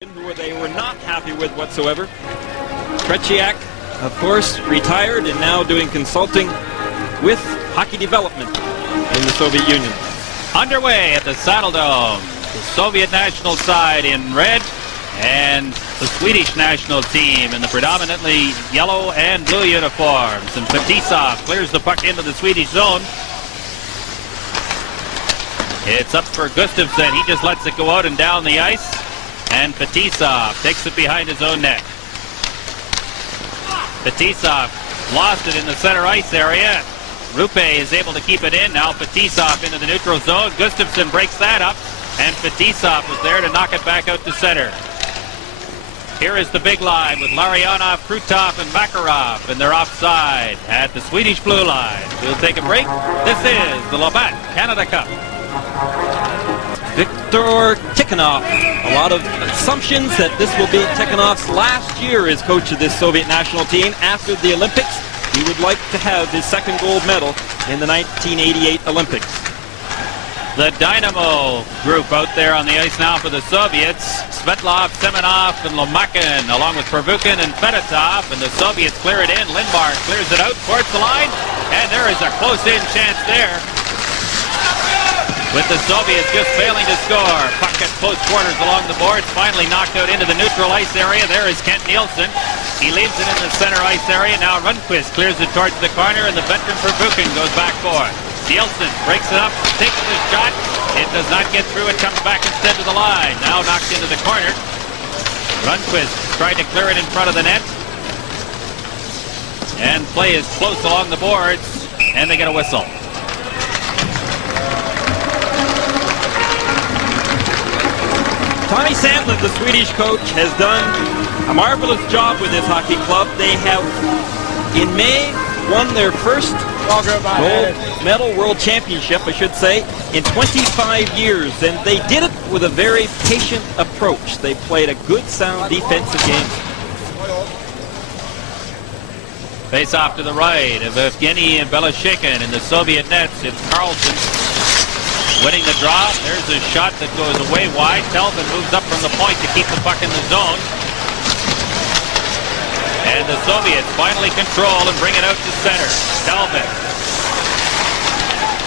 who they were not happy with whatsoever. Tretiak, of course, retired and now doing consulting with hockey development in the Soviet Union. Underway at the Saddle Dome. The Soviet national side in red and the Swedish national team in the predominantly yellow and blue uniforms. And Fetisov clears the puck into the Swedish zone. It's up for Gustafsson. He just lets it go out and down the ice. And Fetisov takes it behind his own net. Fetisov lost it in the center ice area. Rupe is able to keep it in. Now Fetisov into the neutral zone. Gustafsson breaks that up. And Fetisov was there to knock it back out to center. Here is the big line with Larionov, Krutov, and Makarov. And they're offside at the Swedish blue line. We'll take a break. This is the Labatt Canada Cup. Viktor Tikhonov. A lot of assumptions that this will be Tikhonov's last year as coach of this Soviet national team. After the Olympics, he would like to have his second gold medal in the 1988 Olympics. The Dynamo group out there on the ice now for the Soviets. Svetlov, Semenov, and Lomakin, along with Pervukin and Fedotov. And the Soviets clear it in. Lindmark clears it out towards the line. And there is a close-in chance there, with the Soviets just failing to score. Puck at close quarters along the boards. Finally knocked out into the neutral ice area. There is Kent Nielsen. He leaves it in the center ice area. Now Rundqvist clears it towards the corner, and the veteran Pervukin goes back for it. Nielsen breaks it up, takes the shot. It does not get through. It comes back instead to the line. Now knocked into the corner. Rundqvist tried to clear it in front of the net. And play is close along the boards, and they get a whistle. Tommy Sandlin, the Swedish coach, has done a marvelous job with this hockey club. They have, in May, won their first gold medal, world championship, I should say, in 25 years. And they did it with a very patient approach. They played a good, sound defensive game. Face off to the right of Evgeny and Belashikhin in the Soviet nets. It's Carlson winning the draw. There's a shot that goes away wide. Telvin moves up from the point to keep the puck in the zone. And the Soviets finally control and bring it out to center. Telvin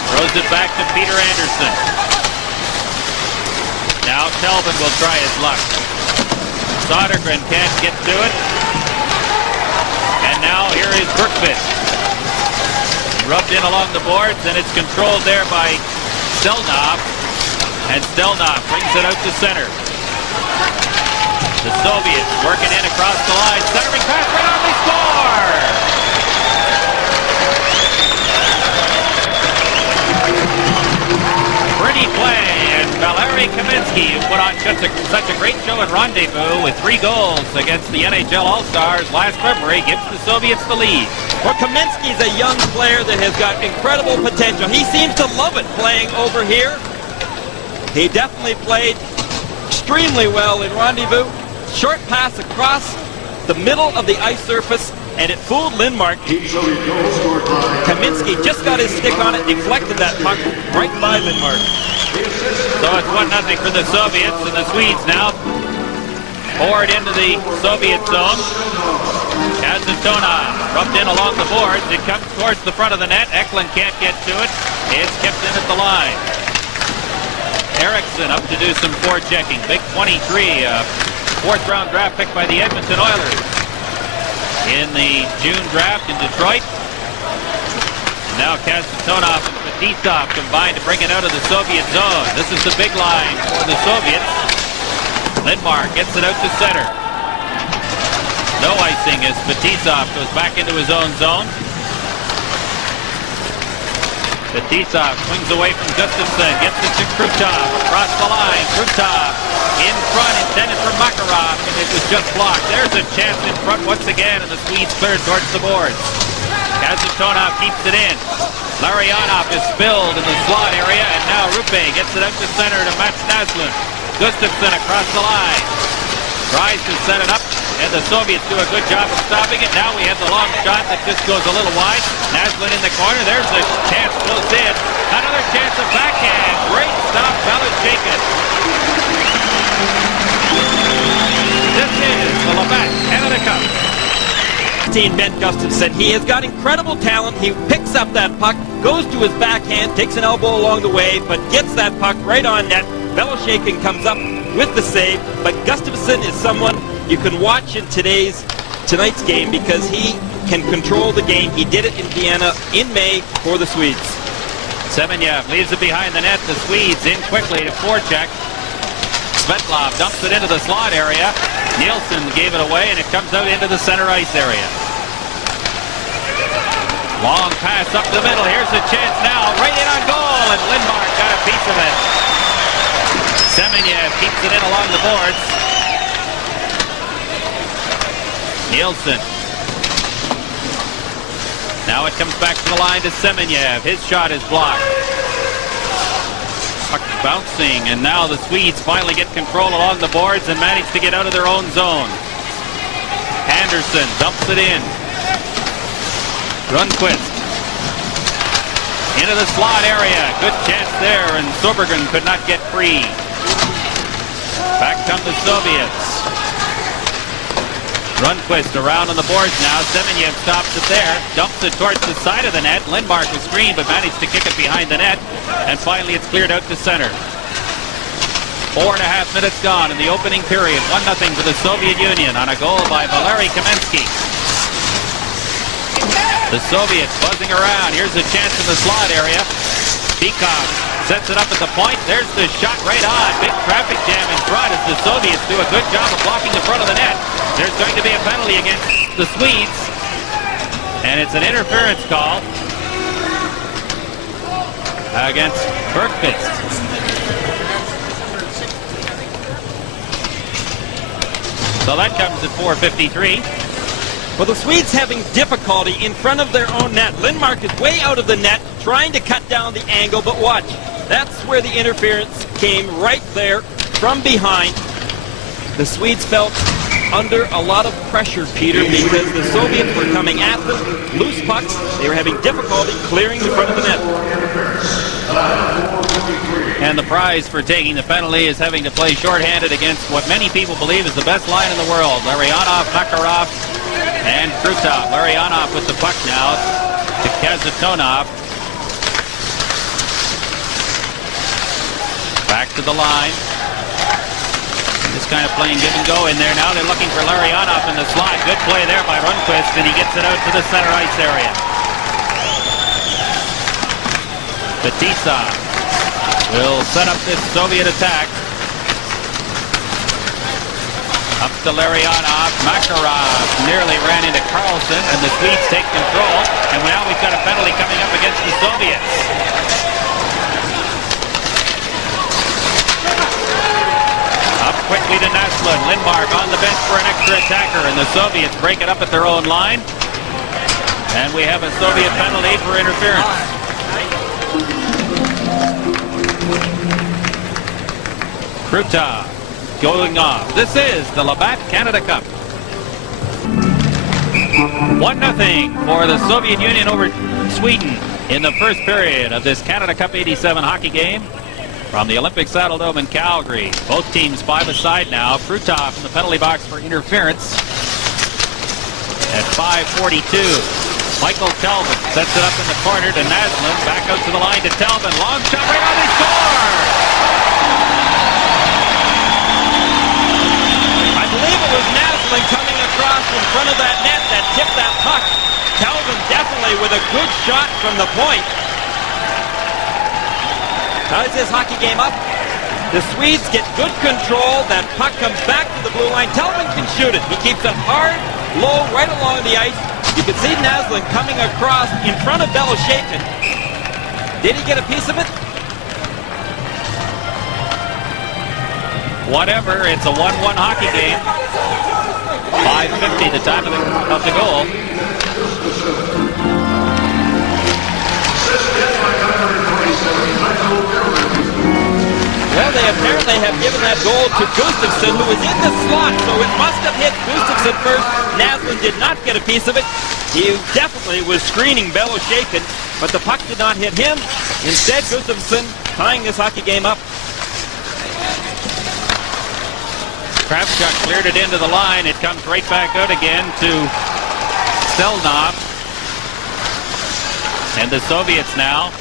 throws it back to Peter Anderson. Now Telvin will try his luck. Sodergren can't get to it. And now here is Berkvist. Rubbed in along the boards, and it's controlled there by Stelnov, and Stelnov brings it out to center. The Soviets working in across the line, centering pass right on, they score! Pretty play, and Valeri Kaminsky, who put on such a great show at Rendezvous with 3 goals against the NHL All-Stars last February, gives the Soviets the lead. Well, Kaminsky's a young player that has got incredible potential. He seems to love it playing over here. He definitely played extremely well in Rendezvous. Short pass across the middle of the ice surface, and it fooled Lindmark. Kaminsky just got his stick on it, deflected that puck right by Lindmark. So it's 1-0 for the Soviets, and the Swedes now poured into the Soviet zone. Kazatonov rubbed in along the boards. It comes towards the front of the net. Eklund can't get to it. It's kept in at the line. Eriksson up to do some forechecking. Big 23, fourth-round draft pick by the Edmonton Oilers in the June draft in Detroit. Now Kazatonov and Fetisov combined to bring it out of the Soviet zone. This is the big line for the Soviets. Lindmark gets it out to center. No icing as Fetisov goes back into his own zone. Fetisov swings away from Gustafsson, gets it to Krutov across the line. Krutov in front, intended for Makarov, and it was just blocked. There's a chance in front once again, and the Swedes cleared towards the boards. Kazatonov keeps it in. Larionov is spilled in the slot area, and now Rupe gets it out to center to Mats Naslund. Gustafsson across the line. Tries to set it up, and the Soviets do a good job of stopping it. Now we have the long shot that just goes a little wide. Naslund in the corner. There's a chance close in. Another chance of backhand. Great stop, Belashikhin. 16, Ben Gustafsson. He has got incredible talent. He picks up that puck, goes to his backhand, takes an elbow along the way, but gets that puck right on net. Beloshakin comes up with the save, but Gustafsson is someone you can watch in tonight's game because he can control the game. He did it in Vienna in May for the Swedes. Semenyev leaves it behind the net. The Swedes in quickly to forecheck. Svetlov dumps it into the slot area. Nielsen gave it away, and it comes out into the center ice area. Long pass up the middle. Here's a chance now. Right in on goal, and Lindmark got a piece of it. Semenyev keeps it in along the boards. Nielsen. Now it comes back to the line to Semenyev. His shot is blocked. Puck bouncing, and now the Swedes finally get control along the boards and manage to get out of their own zone. Anderson dumps it in. Rundqvist into the slot area. Good chance there, and Sobergen could not get free. Back come the Soviets. Rundqvist around on the boards now. Semenyev stops it there. Dumps it towards the side of the net. Lindmark was screened but managed to kick it behind the net. And finally it's cleared out to center. 4.5 minutes gone in the opening period. 1-0 for the Soviet Union on a goal by Valeri Kamensky. The Soviets buzzing around. Here's a chance in the slot area. Bikov sets it up at the point. There's the shot right on. Big traffic jam in front as the Soviets do a good job of blocking the front of the net. There's going to be a penalty against the Swedes. And it's an interference call against Bergqvist. So that comes at 4:53. Well, the Swedes having difficulty in front of their own net. Lindmark is way out of the net, trying to cut down the angle, but watch. That's where the interference came, right there from behind. The Swedes felt under a lot of pressure, Peter, because the Soviets were coming at them, loose pucks. They were having difficulty clearing the front of the net. And the prize for taking the penalty is having to play shorthanded against what many people believe is the best line in the world. Larionov, Makarov, and Krutov. Larionov with the puck now to Kazatonov. Back to the line. Just kind of playing give and go in there. Now they're looking for Larionov in the slot. Good play there by Rundqvist, and he gets it out to the center ice area. Batista will set up this Soviet attack. Up to Larionov. Makarov nearly ran into Carlson, and the Swedes take control. And now we've got a penalty coming up against the Soviets. Up quickly to Naslund. Lindmark on the bench for an extra attacker, and the Soviets break it up at their own line. And we have a Soviet penalty for interference. Krutov going off. This is the Labatt Canada Cup. 1-0 for the Soviet Union over Sweden in the first period of this Canada Cup 87 hockey game from the Olympic Saddledome in Calgary. Both teams five-a-side now. Krutov in the penalty box for interference at 5:42. Michael Telvin sets it up in the corner to Naslund. Back out to the line to Telvin. Long shot right on, he scores! I believe it was Naslund coming across in front of that net that tipped that puck. Telvin definitely with a good shot from the point. How is this hockey game up? The Swedes get good control. That puck comes back to the blue line. Telvin can shoot it. He keeps it hard, low, right along the ice. You can see Naslund coming across in front of Beloshakin. Did he get a piece of it? Whatever, it's a 1-1 hockey game. 5:50, the time of the goal. Well, they apparently have given that goal to Gustafsson, who was in the slot, so it must have hit Gustafsson first. Naslund did not get a piece of it. He definitely was screening Beloshakin, but the puck did not hit him. Instead, Gustafsson tying this hockey game up. Kravchuk cleared it into the line. It comes right back out again to Stelnov. And the Soviets now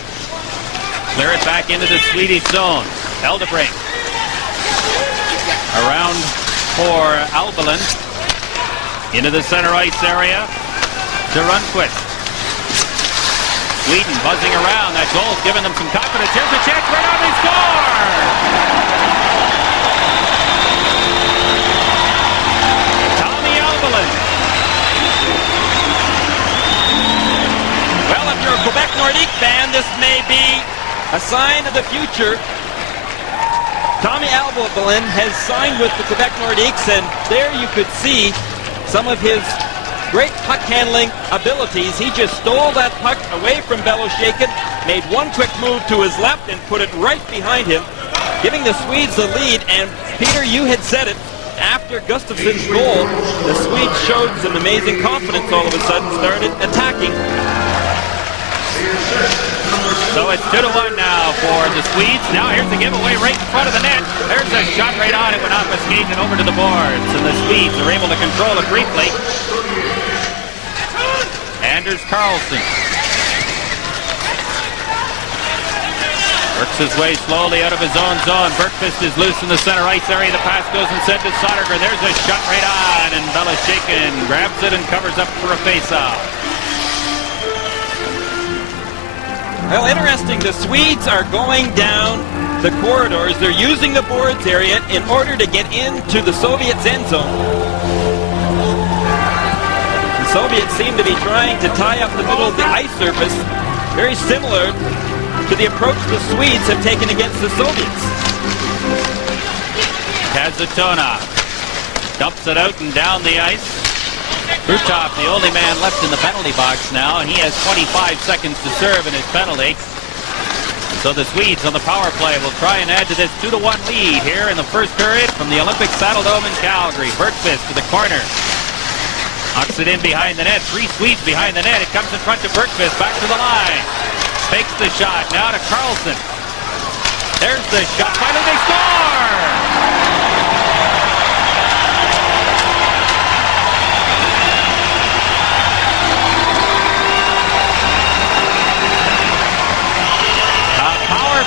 clear it back into the Swedish zone. Eldebrink. Around for Albalin. Into the center ice area to Rundqvist. Sweden buzzing around. That goal's giving them some confidence. Here's a chance. Right on, they score! Tommy Albalin. Well, if you're a Quebec Nordique fan, this may be a sign of the future. Tommy Albalin has signed with the Quebec Nordiques, and there you could see some of his great puck handling abilities. He just stole that puck away from Belosheikin, made one quick move to his left and put it right behind him, giving the Swedes the lead. And Peter, you had said it, after Gustafsson's goal, the Swedes showed some amazing confidence all of a sudden, started attacking. So it's 2-1 now for the Swedes. Now here's the giveaway right in front of the net. There's a shot right on it, went off a skate and over to the boards. And the Swedes are able to control it briefly. Anders Karlsson works his way slowly out of his own zone. Bergqvist is loose in the center ice area. The pass goes instead to Sodergren. There's a shot right on, and Belosheikin grabs it and covers up for a face-off. Well, interesting. The Swedes are going down the corridors. They're using the boards area in order to get into the Soviets' end zone. The Soviets seem to be trying to tie up the middle of the ice surface, very similar to the approach the Swedes have taken against the Soviets. Kazatonov dumps it out and down the ice. Krutov, the only man left in the penalty box now, and he has 25 seconds to serve in his penalty. So the Swedes on the power play will try and add to this 2-1 lead here in the first period from the Olympic Saddledome in Calgary. Bergqvist to the corner. Knocks it in behind the net. 3 Swedes behind the net. It comes in front to Bergqvist. Back to the line. Fakes the shot. Now to Karlsson. There's the shot. Finally they score!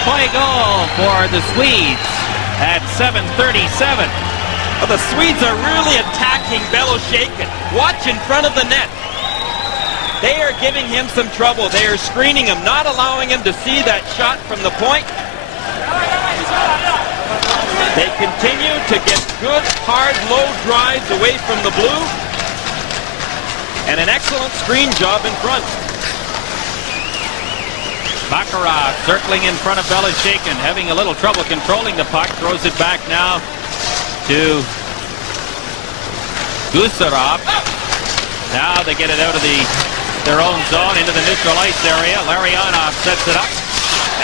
Play goal for the Swedes at 7:37. Well, the Swedes are really attacking Belosheikin. Watch in front of the net. They are giving him some trouble. They are screening him, not allowing him to see that shot from the point. They continue to get good, hard, low drives away from the blue. And an excellent screen job in front. Makarov circling in front of Belosheikin, having a little trouble controlling the puck. Throws it back now to Gusarov. Now they get it out of their own zone into the neutral ice area. Larionov sets it up,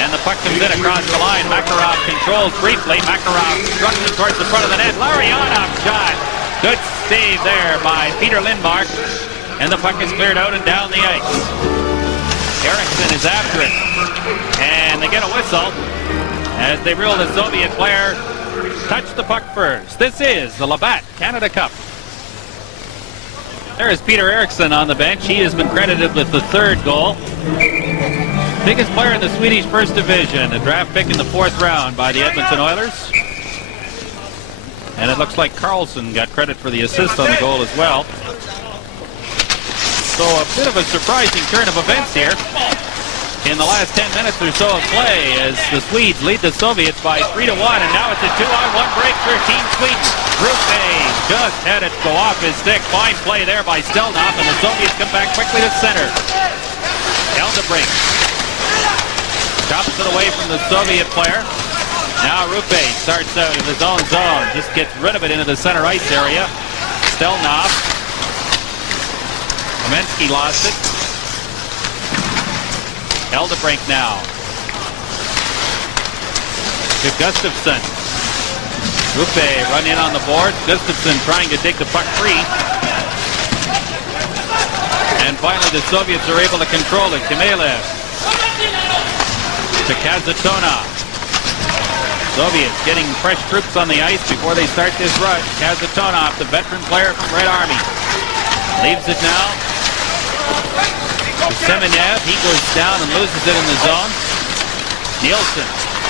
and the puck comes in across the line. Makarov controls briefly. Makarov struggling towards the front of the net. Larionov shot. Good save there by Peter Lindmark, and the puck is cleared out and down the ice. Eriksson is after it, and they get a whistle as they rule the Soviet player touched the puck first. This is the Labatt Canada Cup. There is Peter Eriksson on the bench. He has been credited with the 3rd goal. Biggest player in the Swedish First Division, a draft pick in the 4th round by the Edmonton Oilers. And it looks like Karlsson got credit for the assist on the goal as well. So a bit of a surprising turn of events here in the last 10 minutes or so of play as the Swedes lead the Soviets by 3-1, and now it's a 2-on-1 break for Team Sweden. Rupe just had it go off his stick. Fine play there by Stelnov, and the Soviets come back quickly to center. Eldebrink chops it away from the Soviet player. Now Rupe starts out in his own zone, just gets rid of it into the center ice area. Stelnov. Kamensky lost it. Eldebrink now. To Gustafsson. Rupe run in on the board. Gustafsson trying to take the puck free. And finally the Soviets are able to control it. Kamelev. To Kazatonov. Soviets getting fresh troops on the ice before they start this rush. Kazatonov, the veteran player from Red Army. Leaves it now Semenyev, he goes down and loses it in the zone. Nielsen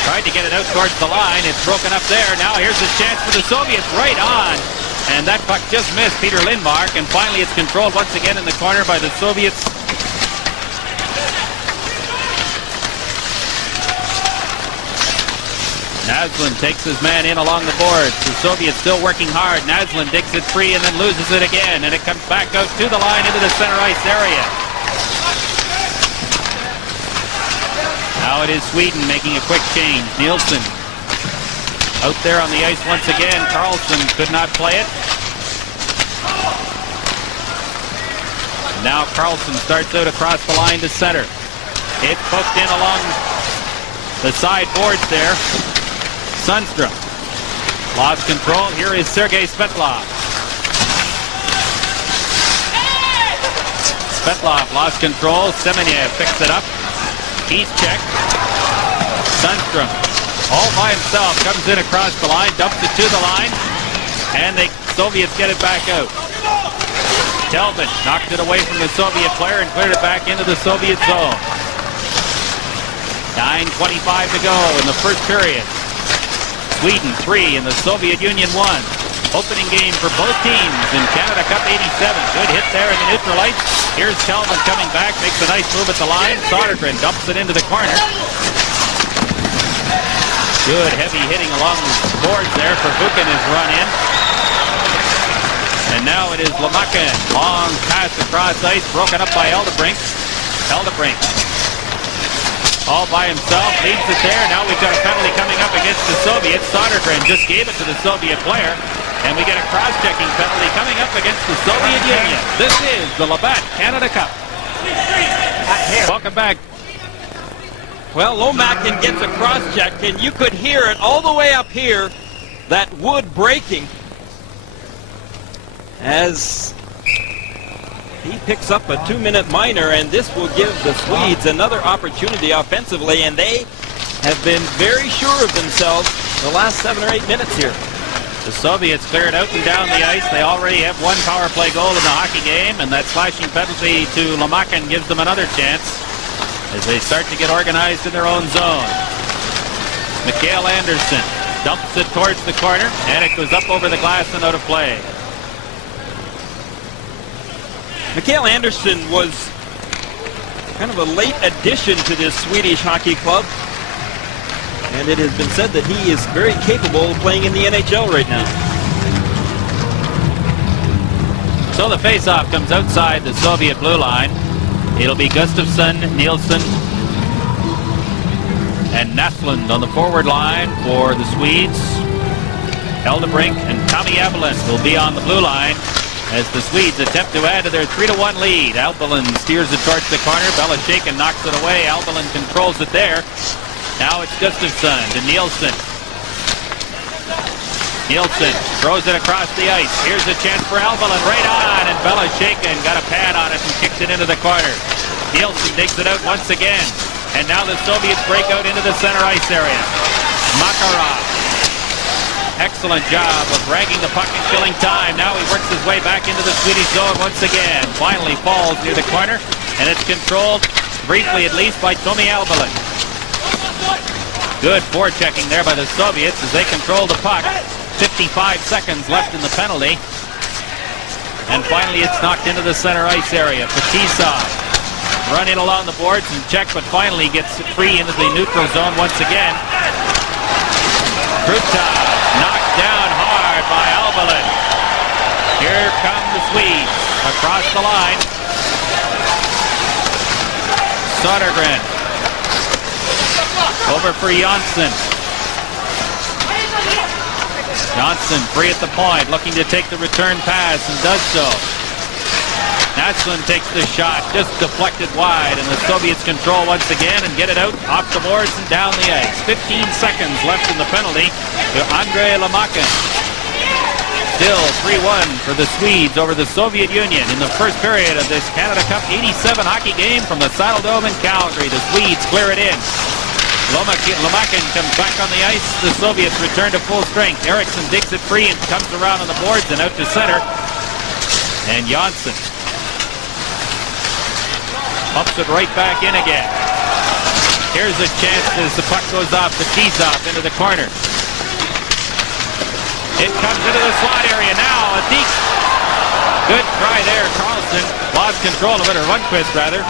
tried to get it out towards the line. It's broken up there. Now here's a chance for the Soviets right on. And that puck just missed Peter Lindmark. And finally it's controlled once again in the corner by the Soviets. Naslund takes his man in along the boards. The Soviets still working hard. Naslund digs it free and then loses it again. And it comes back out to the line into the center ice area. Now it is Sweden making a quick change. Nielsen out there on the ice once again. Carlson could not play it. Now Carlson starts out across the line to center. It's poked in along the side boards there. Sundstrom lost control. Here is Sergei Svetlov. Svetlov lost control. Semenyev picks it up. He's checked. Sundstrom all by himself comes in across the line, dumps it to the line, and the Soviets get it back out. Delvin knocked it away from the Soviet player and cleared it back into the Soviet zone. 9:25 to go in the first period. Sweden 3 and the Soviet Union 1. Opening game for both teams in Canada Cup 87. Good hit there in the neutral ice. Here's Kelvin coming back, makes a nice move at the line. Sodergren dumps it into the corner. Good heavy hitting along the boards there for Buchan has run in. And now it is Lamakin. Long pass across ice, broken up by Eldebrink. Eldebrink all by himself, leaves it there. Now we've got a penalty coming up against the Soviets. Sodergren just gave it to the Soviet player. And we get a cross-checking penalty coming up against the Soviet Union. This is the Labatt Canada Cup. Welcome back. Well, Lomakin gets a cross-check, and you could hear it all the way up here, that wood breaking, as he picks up a 2-minute minor, and this will give the Swedes another opportunity offensively, and they have been very sure of themselves the last 7 or 8 minutes here. The Soviets cleared out and down the ice. They already have one power play goal in the hockey game, and that slashing penalty to Lamakin gives them another chance as they start to get organized in their own zone. Mikael Anderson dumps it towards the corner, and it goes up over the glass and out of play. Mikael Anderson was kind of a late addition to this Swedish hockey club. And it has been said that he is very capable of playing in the NHL right now. So the faceoff comes outside the Soviet blue line. It'll be Gustafsson, Nielsen, and Naslund on the forward line for the Swedes. Eldebrink and Tommy Abelin will be on the blue line as the Swedes attempt to add to their 3-1 lead. Abelin steers it towards the corner. Belashekin knocks it away. Abelin controls it there. Now it's Gustafsson to Nielsen. Nielsen throws it across the ice. Here's a chance for Albalin right on, and Belashekin got a pad on it and kicked it into the corner. Nielsen digs it out once again, and now the Soviets break out into the center ice area. Makarov. Excellent job of dragging the puck and killing time. Now he works his way back into the Swedish zone once again. Finally falls near the corner, and it's controlled, briefly at least, by Tommy Albalin. Good forechecking there by the Soviets as they control the puck. 55 seconds left in the penalty. And finally it's knocked into the center ice area. Fetisov run in along the boards and check, but finally gets it free into the neutral zone once again. Krutov knocked down hard by Albalin. Here come the Swedes across the line. Sodergren over for Jonsson. Jonsson free at the point, looking to take the return pass, and does so. Naslund takes the shot, just deflected wide, and the Soviets control once again and get it out off the boards and down the ice. 15 seconds left in the penalty to Andrei Lamakin. Still 3-1 for the Swedes over the Soviet Union in the first period of this Canada Cup 87 hockey game from the Saddledome in Calgary. The Swedes clear it in. Lamakin comes back on the ice. The Soviets return to full strength. Eriksson digs it free and comes around on the boards and out to center. And Jonsson Pumps it right back in again. Here's a chance as the puck goes off the T-Zop into the corner. It comes into the slot area now. A deep. Good try there. Carlson lost control of it, or Lundqvist rather.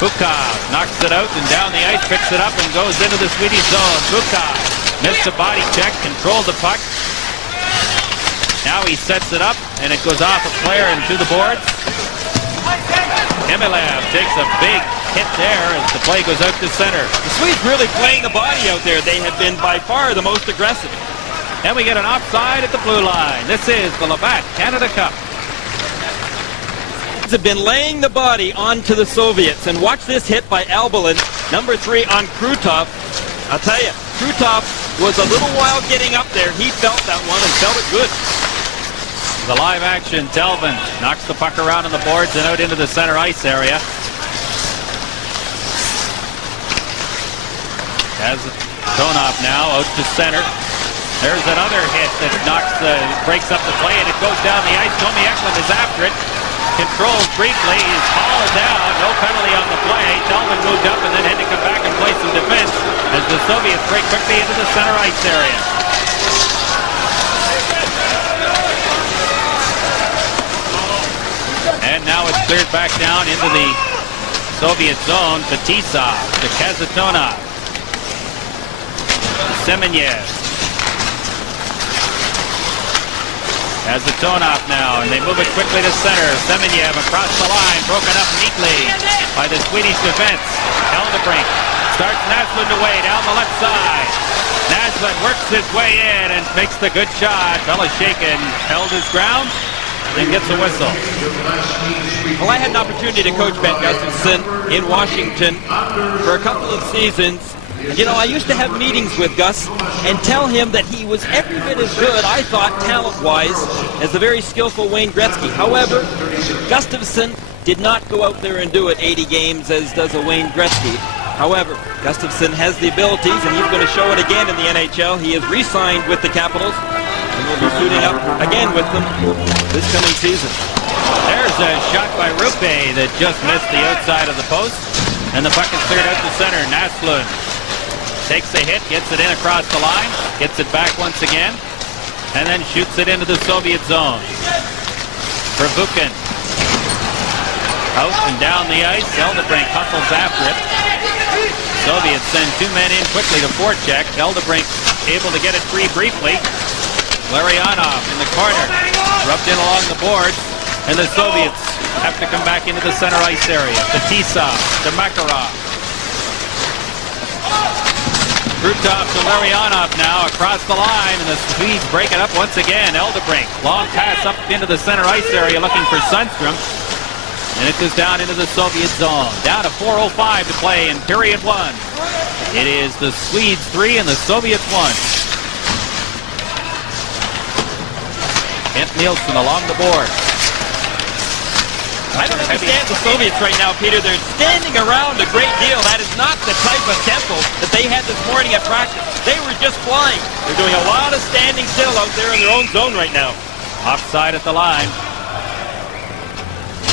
Bukov knocks it out and down the ice, picks it up and goes into the Swedish zone. Bukov missed a body check, controlled the puck. Now he sets it up and it goes off a player and to the boards. Kemilev takes a big hit there as the play goes out to center. The Swedes really playing the body out there. They have been by far the most aggressive. And we get an offside at the blue line. This is the Labatt Canada Cup. Have been laying the body onto the Soviets, and watch this hit by Albelin, number 3 on Krutov. I'll tell you, Krutov was a little while getting up there. He felt that one and felt it good. The live action, Delvin knocks the puck around on the boards and out into the center ice area. Has Tonov now out to center. There's another hit that breaks up the play, and it goes down the ice. Tommy Eklund is after it. Controls briefly, he's hauled down, no penalty on the play. Delvin moved up and then had to come back and play some defense as the Soviets break quickly into the center ice area. And now it's cleared back down into the Soviet zone. Fetisov to Kazatonov. Semenyev. Kazatonov now, and they move it quickly to center. Semenyev across the line, broken up neatly by the Swedish defense. Eldebrink starts Naslund away down the left side. Naslund works his way in and makes the good shot. Belashekin held his ground and gets a whistle. Well, I had an opportunity to coach Ben Gustafson in Washington for a couple of seasons. You know, I used to have meetings with Gus and tell him that he was every bit as good, I thought, talent-wise, as the very skillful Wayne Gretzky. However, Gustafson did not go out there and do it 80 games as does a Wayne Gretzky. However, Gustafson has the abilities, and he's going to show it again in the NHL. He is re-signed with the Capitals, and will be suiting up again with them this coming season. There's a shot by Rupe that just missed the outside of the post, and the puck is cleared out to center. Naslund takes a hit, gets it in across the line, gets it back once again, and then shoots it into the Soviet zone. For Bukin. Out and down the ice, Eldebrink hustles after it. Soviets send 2 men in quickly to forecheck. Eldebrink able to get it free briefly. Larionov in the corner, rubbed in along the boards, and the Soviets have to come back into the center ice area. Fetisov to Makarov. Krutov to Larionov now across the line, and the Swedes break it up once again. Eldebrink, long pass up into the center ice area looking for Sundstrom, and it goes down into the Soviet zone. Down to 4:05 to play in period 1. It is the Swedes 3 and the Soviets 1. Kent Nielsen along the board. I don't understand the Soviets right now, Peter. They're standing around a great deal. That is not the type of tempo that they had this morning at practice. They were just flying. They're doing a lot of standing still out there in their own zone right now. Offside at the line.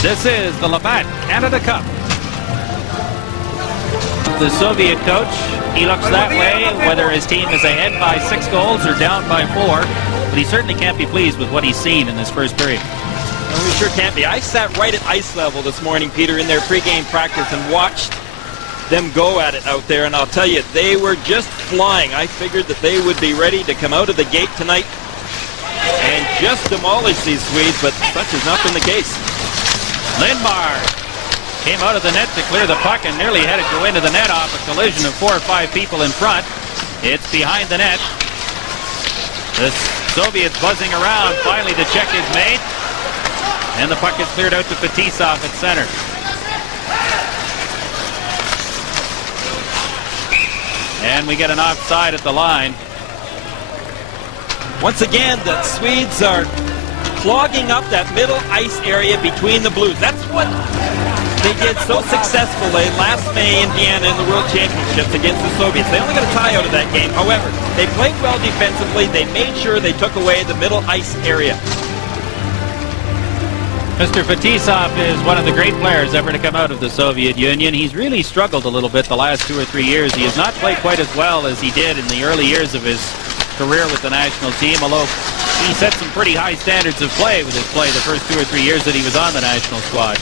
This is the Labatt Canada Cup. The Soviet coach, he looks that way, whether his team is ahead by 6 goals or down by 4. But he certainly can't be pleased with what he's seen in this first period. No, we sure can't be. I sat right at ice level this morning, Peter, in their pregame practice and watched them go at it out there. And I'll tell you, they were just flying. I figured that they would be ready to come out of the gate tonight and just demolish these Swedes, but such has not been the case. Lindmark came out of the net to clear the puck and nearly had it go into the net off a collision of 4 or 5 people in front. It's behind the net. The Soviets buzzing around. Finally, the check is made. And the puck is cleared out to Fetisov at center. And we get an offside at the line. Once again, the Swedes are clogging up that middle ice area between the Blues. That's what they did so successfully last May in Vienna in the World Championships against the Soviets. They only got a tie out of that game. However, they played well defensively. They made sure they took away the middle ice area. Mr. Fetisov is one of the great players ever to come out of the Soviet Union. He's really struggled a little bit the last 2 or 3 years. He has not played quite as well as he did in the early years of his career with the national team, although he set some pretty high standards of play with his play the first 2 or 3 years that he was on the national squad.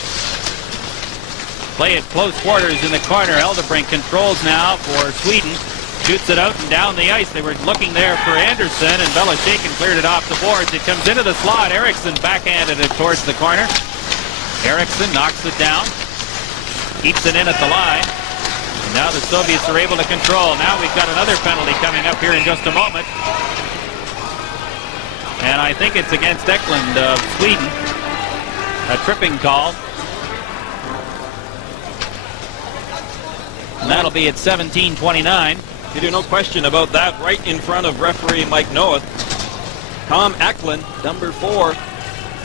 Play at close quarters in the corner. Eldebrink controls now for Sweden. Shoots it out and down the ice. They were looking there for Anderson, and Belashekin cleared it off the boards. It comes into the slot. Eriksson backhanded it towards the corner. Eriksson knocks it down. Keeps it in at the line. And now the Soviets are able to control. Now we've got another penalty coming up here in just a moment. And I think it's against Eklund of Sweden. A tripping call. And that'll be at 17:29. There's no question about that. Right in front of referee Mike Noeth. Tom Eklund, number 4,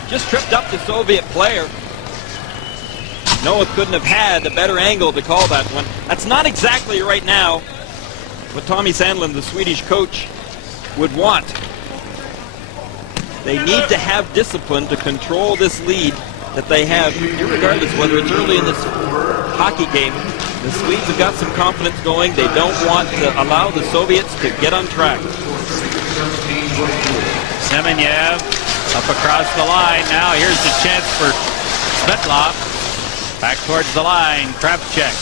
just tripped up the Soviet player. Noeth couldn't have had a better angle to call that one. That's not exactly right now what Tommy Sandlin, the Swedish coach, would want. They need to have discipline to control this lead that they have, irregardless whether it's early in this hockey game. The Swedes have got some confidence going. They don't want to allow the Soviets to get on track. Semenyev up across the line. Now here's the chance for Svetlov. Back towards the line. Kravchuk.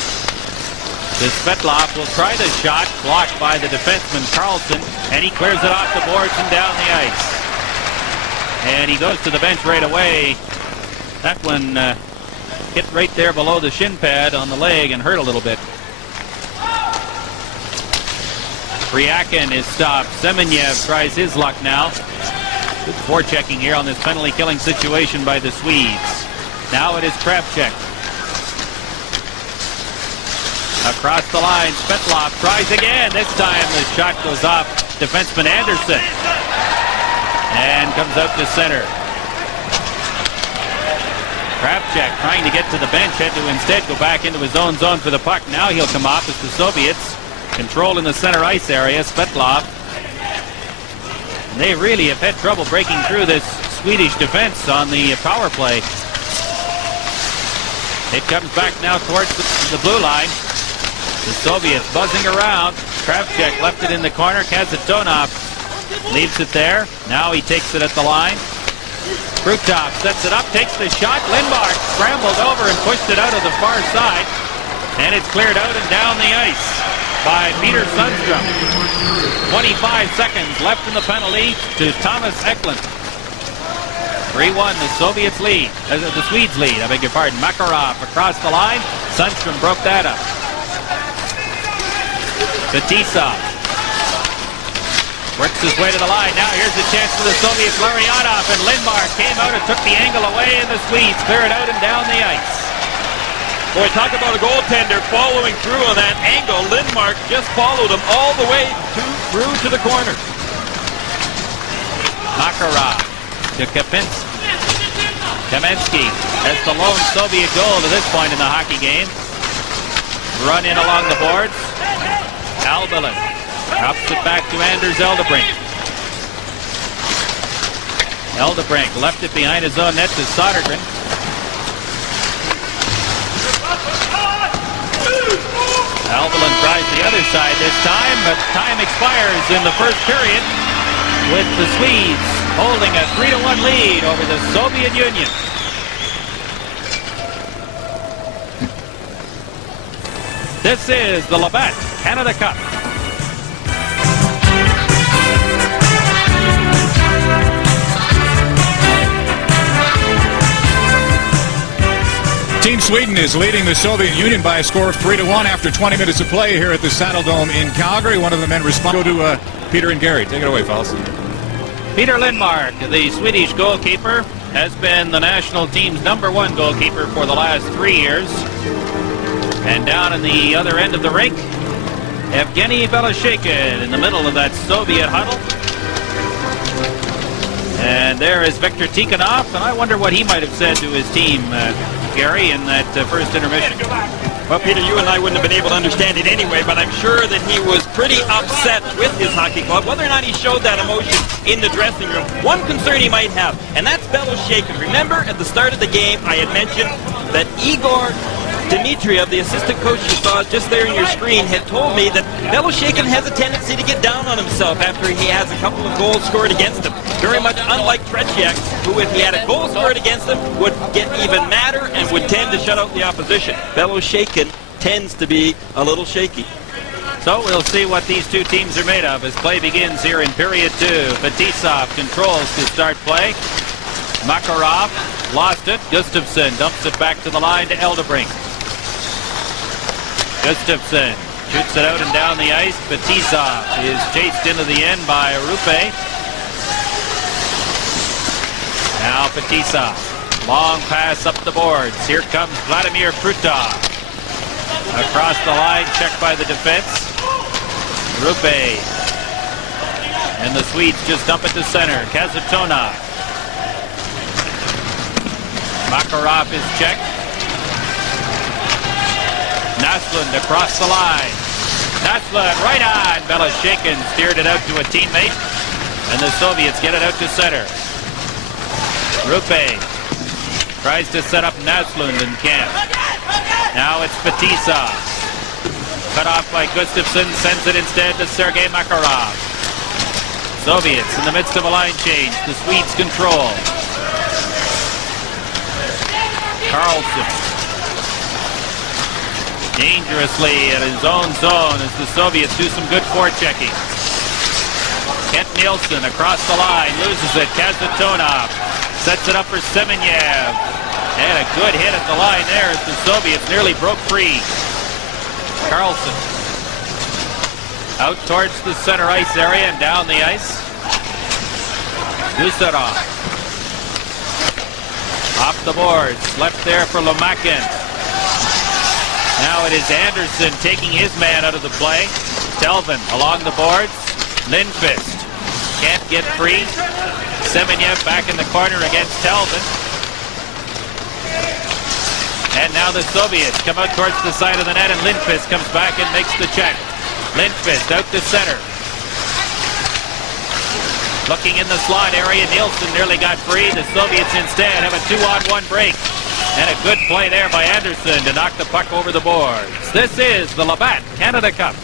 Svetlov will try the shot. Blocked by the defenseman Carlson. And he clears it off the boards and down the ice. And he goes to the bench right away. That one hit right there below the shin pad on the leg and hurt a little bit. Priakin is stopped. Semenyev tries his luck now. Good forechecking here on this penalty-killing situation by the Swedes. Now it is Kravchuk. Across the line, Svetlov tries again. This time the shot goes off defenseman Anderson. And comes out to center. Kravchuk trying to get to the bench, had to instead go back into his own zone for the puck. Now he'll come off as the Soviets control in the center ice area. Svetlov. And they really have had trouble breaking through this Swedish defense on the power play. It comes back now towards the blue line. The Soviets buzzing around. Kravchuk left it in the corner. Kazatonov leaves it there. Now he takes it at the line. Krutov sets it up, takes the shot. Lindmark scrambled over and pushed it out of the far side. And it's cleared out and down the ice by Peter Sundstrom. 25 seconds left in the penalty to Thomas Eklund. 3-1, the Soviets lead. The Swedes lead, I beg your pardon. Makarov across the line. Sundstrom broke that up. Fetisov works his way to the line. Now here's the chance for the Soviets. Larionov and Lindmark came out and took the angle away, and the Swedes clear it out and down the ice. Boy, talk about a goaltender following through on that angle. Lindmark just followed him all the way through to the corner. Makarov to Kamensky has the lone Soviet goal to this point in the hockey game. Run in along the boards. Albalin drops it back to Anders Eldebrink. Eldebrink left it behind his own net to Sodergren. Albalin tries the other side this time, but time expires in the first period with the Swedes holding a 3-1 lead over the Soviet Union. This is the Labatt Canada Cup. Team Sweden is leading the Soviet Union by a score of 3-1 after 20 minutes of play here at the Saddledome in Calgary. One of the men responded to Peter and Gary. Take it away, fellas. Peter Lindmark, the Swedish goalkeeper, has been the national team's #1 goalkeeper for the last 3 years. And down in the other end of the rink, Evgeny Belashekin in the middle of that Soviet huddle. And there is Viktor Tikhonov, and I wonder what he might have said to his team, Gary, in that first intermission. Well, Peter, you and I wouldn't have been able to understand it anyway, but I'm sure that he was pretty upset with his hockey club. Whether or not he showed that emotion in the dressing room, one concern he might have, and that's Beloshakin. Remember, at the start of the game, I had mentioned that Igor Dmitriev, the assistant coach you saw just there in your screen, had told me that Beloshakin has a tendency to get down on himself after he has a couple of goals scored against him. Very much unlike Tretiak, who, if he had a goal scored against him, would get even madder and would tend to shut out the opposition. Beloshakin tends to be a little shaky. So we'll see what these two teams are made of as play begins here in period 2. Fetisov controls to start play. Makarov lost it. Gustafsson dumps it back to the line to Eldebrink. Gustafsson shoots it out and down the ice. Fetisov is chased into the end by Rupe. Now Fetisov. Long pass up the boards. Here comes Vladimir Krutov. Across the line, checked by the defense. Rupe. And the Swedes just dump it to center. Kazatonov. Makarov is checked. Naslund across the line. Naslund right on. Beloshakin steered it out to a teammate. And the Soviets get it out to center. Rupe tries to set up Naslund and can't. Now it's Fetisov. Cut off by Gustafsson. Sends it instead to Sergei Makarov. Soviets in the midst of a line change. The Swedes control. Carlson. Dangerously in his own zone as the Soviets do some good forechecking. Kent Nielsen across the line. Loses it. Kazatonov sets it up for Semenyev. And a good hit at the line there as the Soviets nearly broke free. Carlson. Out towards the center ice area and down the ice. Gusarov. Off the boards. Left there for Lomakin. Now it is Anderson taking his man out of the play. Telvin along the boards. Lindqvist can't get free. Semenyev back in the corner against Telvin. And now the Soviets come out towards the side of the net, and Lindqvist comes back and makes the check. Lindqvist out to center. Looking in the slot area, Nielsen nearly got free. The Soviets instead have a 2-on-1 break. And a good play there by Anderson to knock the puck over the boards. This is the Labatt Canada Cup.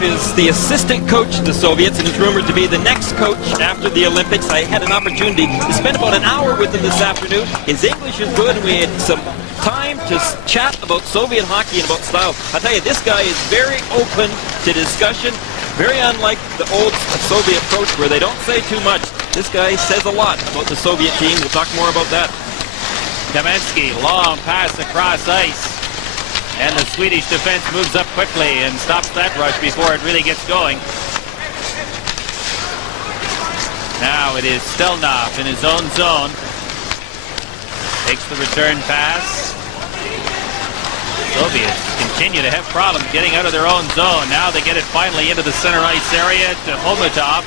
Is the assistant coach of the Soviets and is rumored to be the next coach after the Olympics. I had an opportunity to spend about an hour with him this afternoon. His English is good, and we had some time to chat about Soviet hockey and about style. I'll tell you, this guy is very open to discussion, very unlike the old Soviet approach where they don't say too much. This guy says a lot about the Soviet team. We'll talk more about that. Kamensky, long pass across ice. And the Swedish defense moves up quickly and stops that rush before it really gets going. Now it is Stelnov in his own zone. Takes the return pass. Soviets continue to have problems getting out of their own zone. Now they get it finally into the center ice area to Homatov.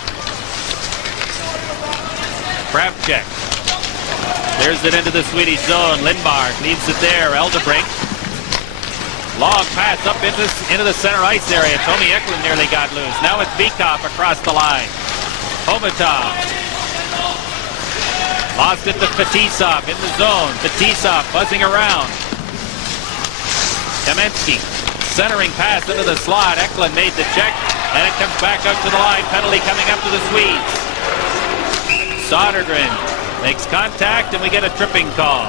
Kravchuk. There's it into the Swedish zone. Lindmark leaves it there. Eldebrink. Long pass up into the center ice area. Tommy Eklund nearly got loose. Now it's Vikov across the line. Homatov. Lost it to Fetisov in the zone. Fetisov buzzing around. Kamensky. Centering pass into the slot. Eklund made the check. And it comes back out to the line. Penalty coming up to the Swedes. Sodergren makes contact and we get a tripping call.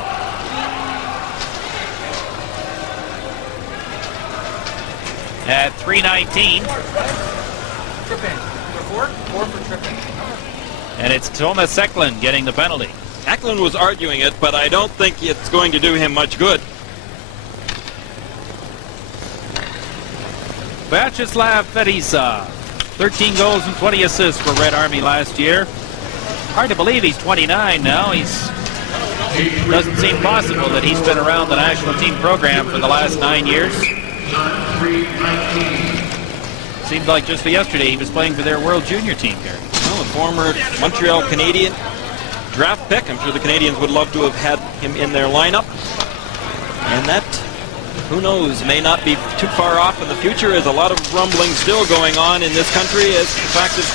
At 3:19. Four for tripping. And it's Thomas Eklund getting the penalty. Eklund was arguing it, but I don't think it's going to do him much good. Vyacheslav Fetisov, 13 goals and 20 assists for Red Army last year. Hard to believe he's 29 now. Doesn't seem possible that he's been around the national team program for the last 9 years. seems like just yesterday he was playing for their World Junior team here. Well, a former Montreal Canadian draft pick. I'm sure the Canadians would love to have had him in their lineup. And that, who knows, may not be too far off in the future, as a lot of rumbling still going on in this country as the fact that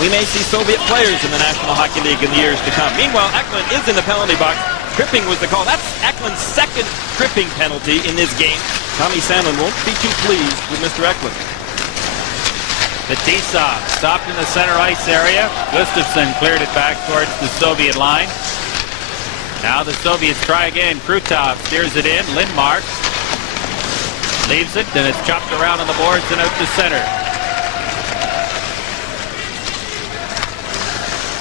we may see Soviet players in the National Hockey League in the years to come. Meanwhile, Eklund is in the penalty box. Tripping was the call. That's Eklund's second tripping penalty in this game. Tommy Sandlin won't be too pleased with Mr. Eklund. Fetisov stopped in the center ice area. Gustafsson cleared it back towards the Soviet line. Now the Soviets try again. Krutov steers it in. Lindmark leaves it, and it's chopped around on the boards and out to center.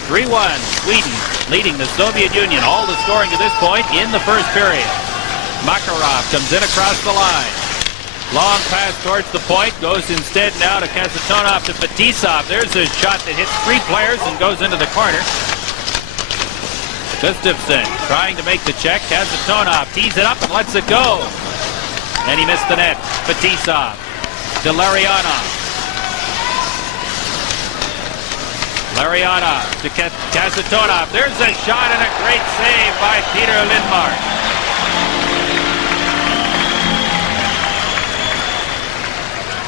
3-1, Sweden leading the Soviet Union. All the scoring to this point in the first period. Makarov comes in across the line. Long pass towards the point, goes instead now to Kasatonov to Fetisov. There's a shot that hits three players and goes into the corner. Gustafsson trying to make the check. Kasatonov tees it up and lets it go. And he missed the net. Fetisov to Larionov. Larionov to Kasatonov. There's a shot and a great save by Peter Lindmark.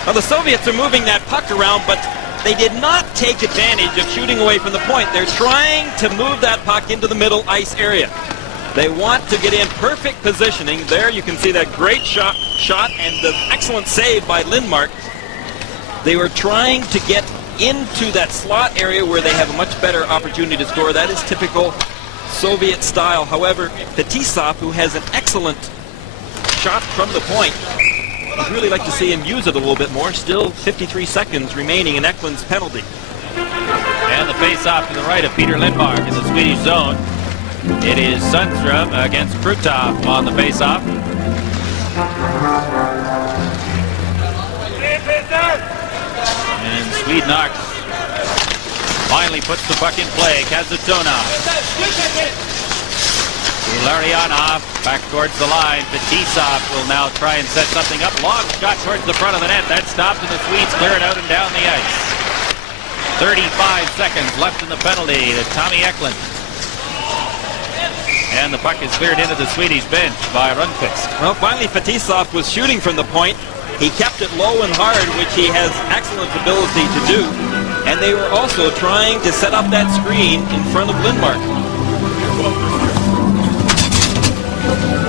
Well, the Soviets are moving that puck around, but they did not take advantage of shooting away from the point. They're trying to move that puck into the middle ice area. They want to get in perfect positioning. There you can see that great shot and the excellent save by Lindmark. They were trying to get into that slot area where they have a much better opportunity to score. That is typical Soviet style. However, Fetisov, who has an excellent shot from the point, I'd really like to see him use it a little bit more. Still 53 seconds remaining in Eklund's penalty. And the face-off to the right of Peter Lindmark in the Swedish zone. It is Sundström against Krutov on the face-off. And Sweden finally puts the puck in play. Kasatonov. Larionov back towards the line. Fetisov will now try and set something up. Long shot towards the front of the net. That stopped, and the Swedes clear it out and down the ice. 35 seconds left in the penalty to Tommy Eklund. And the puck is cleared into the Swedish bench by Rundqvist. Well, finally Fetisov was shooting from the point. He kept it low and hard, which he has excellent ability to do. And they were also trying to set up that screen in front of Lindmark.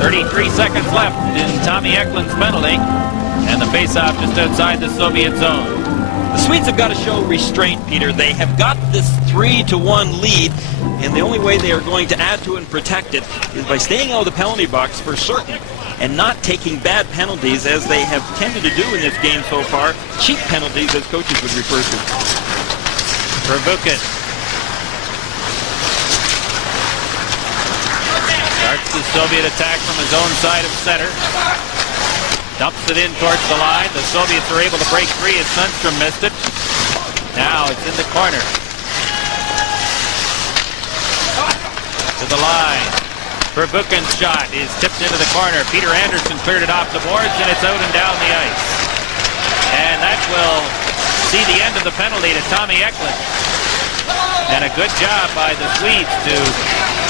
33 seconds left in Tommy Eklund's penalty. And the face-off just outside the Soviet zone. The Swedes have got to show restraint, Peter. They have got this 3-1 lead, and the only way they are going to add to it and protect it is by staying out of the penalty box for certain and not taking bad penalties, as they have tended to do in this game so far. Cheap penalties, as coaches would refer to. Verbuchen starts the Soviet attack from his own side of center. Dumps it in towards the line. The Soviets are able to break free as Sundström missed it. Now it's in the corner. To the line. Verbuchen's shot is tipped into the corner. Peter Anderson cleared it off the boards, and it's out and down the ice. And that will see the end of the penalty to Tommy Eklund. And a good job by the Swedes to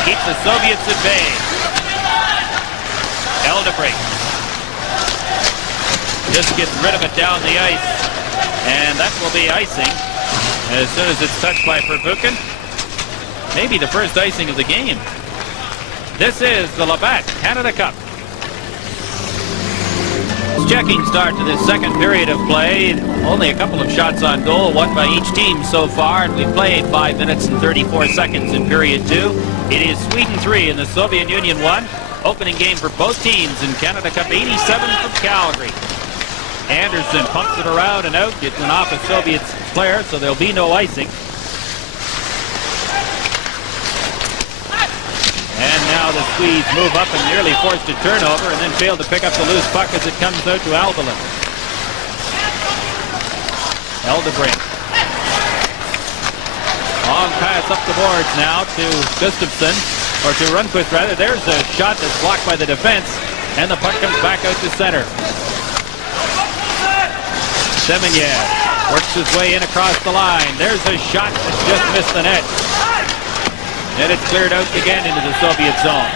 keep the Soviets at bay. Eldebring just gets rid of it down the ice, and that will be icing as soon as it's touched by Verbuchen. Maybe the first icing of the game. This is the Labatt Canada Cup. Checking start to this second period of play. Only a couple of shots on goal, one by each team so far, and we've played 5 minutes and 34 seconds in period 2. It is Sweden 3 and the Soviet Union 1. Opening game for both teams in Canada Cup 87 from Calgary. Anderson pumps it around and out. It went off a Soviet player, so there'll be no icing. And now the Swedes move up and nearly forced a turnover and then fail to pick up the loose puck as it comes out to Albalin. Eldebring. Long pass up the boards now to Gustafsson, or to Rundqvist rather. There's a shot that's blocked by the defense, and the puck comes back out to center. Semenyev Works his way in across the line. There's a shot that just missed the net. And it's cleared out again into the Soviet zone.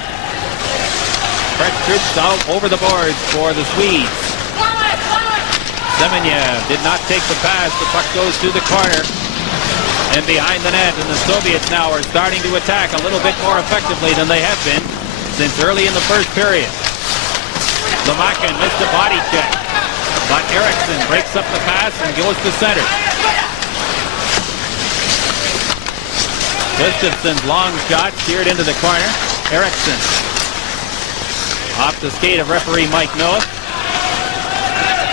Fresh troops out over the boards for the Swedes. Semenyev did not take the pass. The puck goes to the corner and behind the net. And the Soviets now are starting to attack a little bit more effectively than they have been since early in the first period. Lamakin missed a body check, but Eriksson breaks up the pass and goes to center. Gustafsson's long shot steered into the corner. Eriksson off the skate of referee Mike Noah.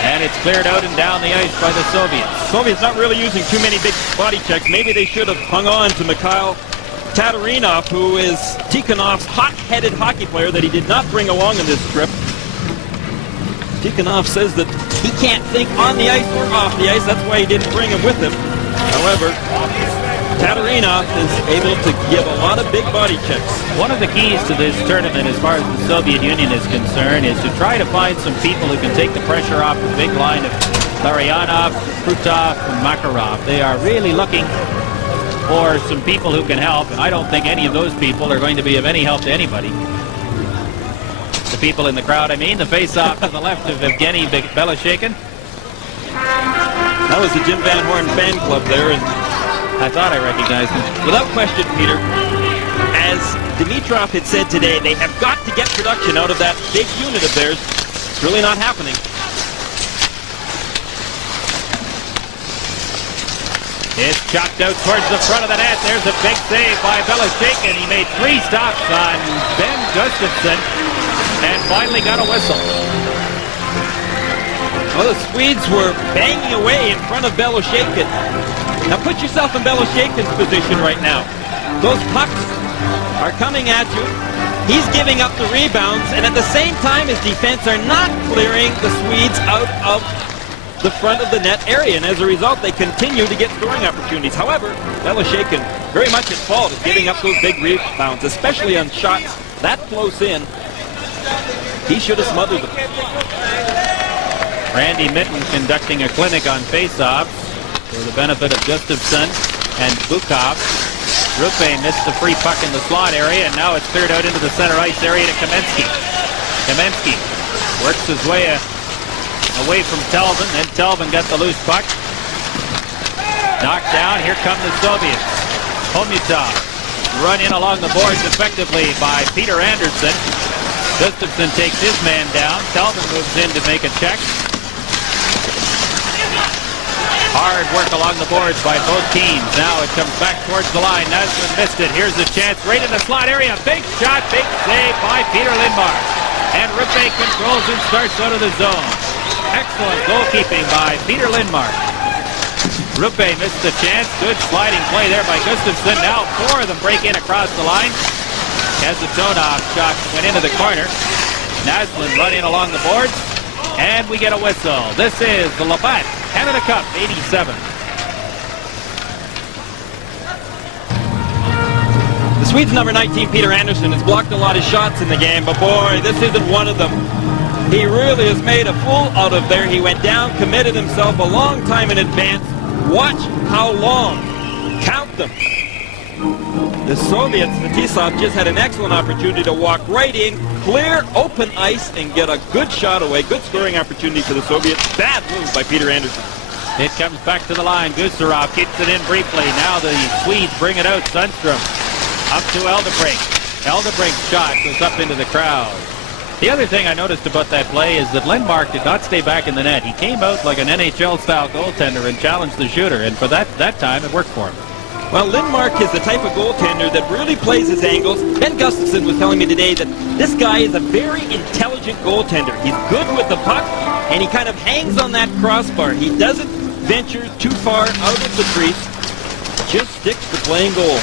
And it's cleared out and down the ice by the Soviets. Soviets not really using too many big body checks. Maybe they should have hung on to Mikhail Tatarinov, who is Tikhonov's hot-headed hockey player that he did not bring along in this trip. Tikhonov says that he can't think on the ice or off the ice. That's why he didn't bring him with him. However, Tatarinov is able to give a lot of big body checks. One of the keys to this tournament, as far as the Soviet Union is concerned, is to try to find some people who can take the pressure off the big line of Larionov, Krutov, and Makarov. They are really looking for some people who can help, and I don't think any of those people are going to be of any help to anybody. The people in the crowd, I mean. The face-off to the left of Evgeny Beloshekin. That was the Jim Van Horn fan club there, and I thought I recognized him. Without question, Peter, as Dimitrov had said today, they have got to get production out of that big unit of theirs. It's really not happening. It's chopped out towards the front of the net. There's a big save by Beloshekin. He made 3 stops on Ben Gustafsson and finally got a whistle. Well, the Swedes were banging away in front of Beloshekin. Now put yourself in Beloshekin's position right now. Those pucks are coming at you. He's giving up the rebounds, and at the same time his defense are not clearing the Swedes out of the front of the net area, and as a result they continue to get scoring opportunities. However, Beloshekin very much at fault of giving up those big rebounds, especially on shots that close in. He should have smothered them. Randy Mitten conducting a clinic on face-offs for the benefit of Gustafsson and Bukov. Rupe missed the free puck in the slot area, and now it's cleared out into the center ice area to Kamensky. Kamensky works his way away from Telvin, then Telvin got the loose puck. Knocked down, here come the Soviets. Homutov run in along the boards effectively by Peter Anderson. Gustafsson takes his man down. Telvin moves in to make a check. Hard work along the boards by both teams. Now it comes back towards the line. Naslund missed it. Here's the chance right in the slot area. Big shot, big save by Peter Lindmark. And Rupe controls and starts out of the zone. Excellent goalkeeping by Peter Lindmark. Rupe missed the chance. Good sliding play there by Gustafsson. Now 4 of them break in across the line. Kasatonov shot went into the corner. Naslund run in along the boards. And we get a whistle. This is the Labatt Canada Cup 87. The Swedes' number 19, Peter Anderson, has blocked a lot of shots in the game, but boy, this isn't one of them. He really has made a fool out of there. He went down, committed himself a long time in advance. Watch how long. Count them. The Soviets, Fetisov, just had an excellent opportunity to walk right in, clear, open ice, and get a good shot away. Good scoring opportunity for the Soviets. Bad move by Peter Anderson. It comes back to the line. Gusarov kicks it in briefly. Now the Swedes bring it out. Sundstrom up to Eldebrink. Eldebrink's shot goes up into the crowd. The other thing I noticed about that play is that Lindmark did not stay back in the net. He came out like an NHL-style goaltender and challenged the shooter, and for that time it worked for him. Well, Lindmark is the type of goaltender that really plays his angles. Ben Gustafsson was telling me today that this guy is a very intelligent goaltender. He's good with the puck, and he kind of hangs on that crossbar. He doesn't venture too far out of the crease. Just sticks to playing goal.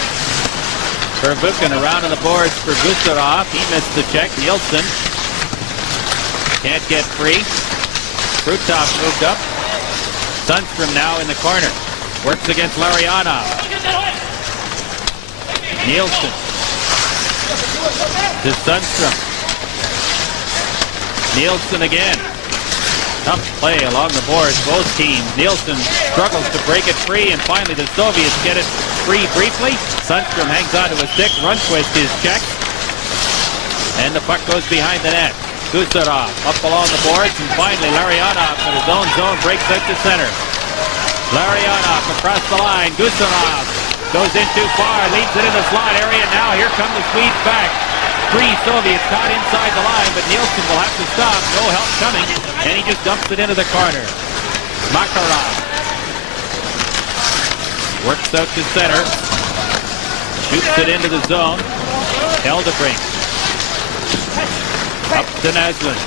Verbuchen around on the boards for Gusarov. He missed the check. Nielsen can't get free. Krutov moved up. Sundstrom now in the corner. Works against Larionov. Nielsen to Sundstrom. Nielsen again. Tough play along the boards, both teams. Nielsen struggles to break it free, and finally the Soviets get it free briefly. Sundstrom hangs onto a stick. Rundqvist is checked. And the puck goes behind the net. Gusarov up along the boards, and finally Larionov in his own zone breaks out to center. Larionov across the line. Gusarov goes in too far, leads it in the slot area. Now here come the Swedes back. 3 Soviets caught inside the line, but Nielsen will have to stop. No help coming, and he just dumps it into the corner. Makarov works out to center. Shoots it into the zone. Eldebrink. Up to Naslund.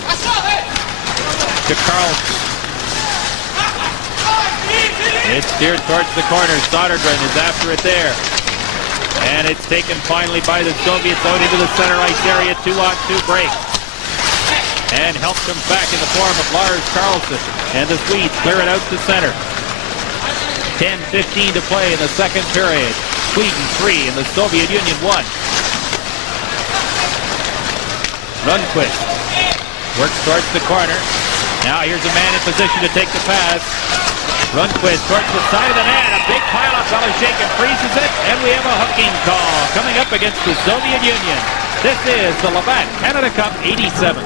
To Carlson. It's steered towards the corner. Sodergren is after it there. And it's taken finally by the Soviets out into the center ice area. 2-on-2 break. And help comes back in the form of Lars Carlson. And the Swedes clear it out to center. 10:15 to play in the second period. Sweden 3 and the Soviet Union 1. Rundqvist works towards the corner. Now here's a man in position to take the pass. Rundqvist towards the side of the net. A big pile-up. Belichick freezes it. And we have a hooking call coming up against the Soviet Union. This is the Labatt Canada Cup 87.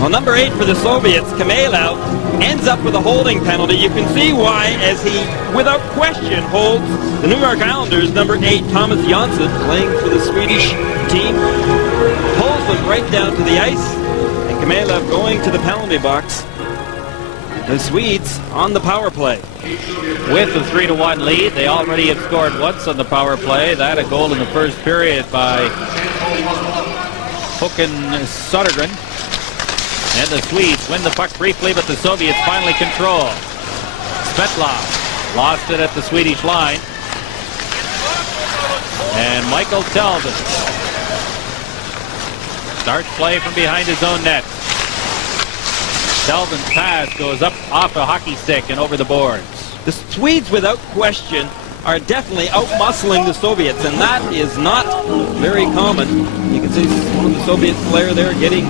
Well, number 8 for the Soviets, Kamelov, ends up with a holding penalty. You can see why, as he, without question, holds the New York Islanders' number 8, Thomas Jansson, playing for the Swedish team, pulls them right down to the ice, and Kamelov going to the penalty box. The Swedes on the power play. With the 3-1 lead, they already have scored once on the power play. That a goal in the first period by Håkan Sodergren. And the Swedes win the puck briefly, but the Soviets finally control. Svetlov lost it at the Swedish line. And Michael Telvin starts play from behind his own net. Telvin's pass goes up off a hockey stick and over the boards. The Swedes, without question, are definitely out-muscling the Soviets, and that is not very common. You can see one of the Soviet players there getting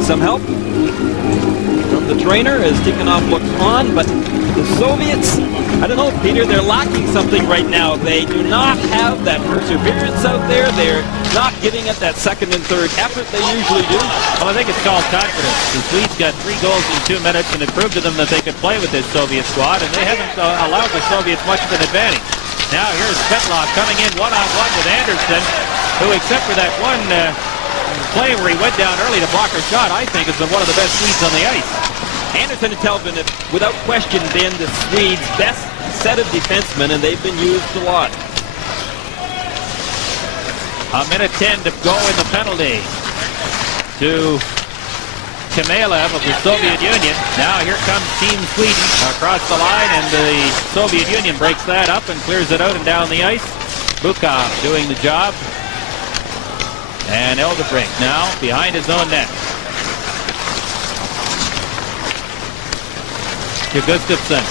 some help from the trainer as Tikhonov looks on, but the Soviets, I don't know, Peter, they're lacking something right now. They do not have that perseverance out there. They're not giving it that second and third effort they usually do. Well, I think it's called confidence. The Swedes got 3 goals in 2 minutes, and it proved to them that they could play with this Soviet squad, and they haven't allowed the Soviets much of an advantage. Now here's Svetlov coming in one-on-one with Anderson, who, except for that one play where he went down early to block a shot, I think has been one of the best Swedes on the ice. Anderson and Telvin have, without question, been the Swedes' best set of defensemen, and they've been used a lot. A minute 10 to go in the penalty to Kamelov of the Soviet Union. Now here comes Team Sweden across the line, and the Soviet Union breaks that up and clears it out and down the ice. Bukov doing the job. And Eldebrink now behind his own net. To Gustafsson.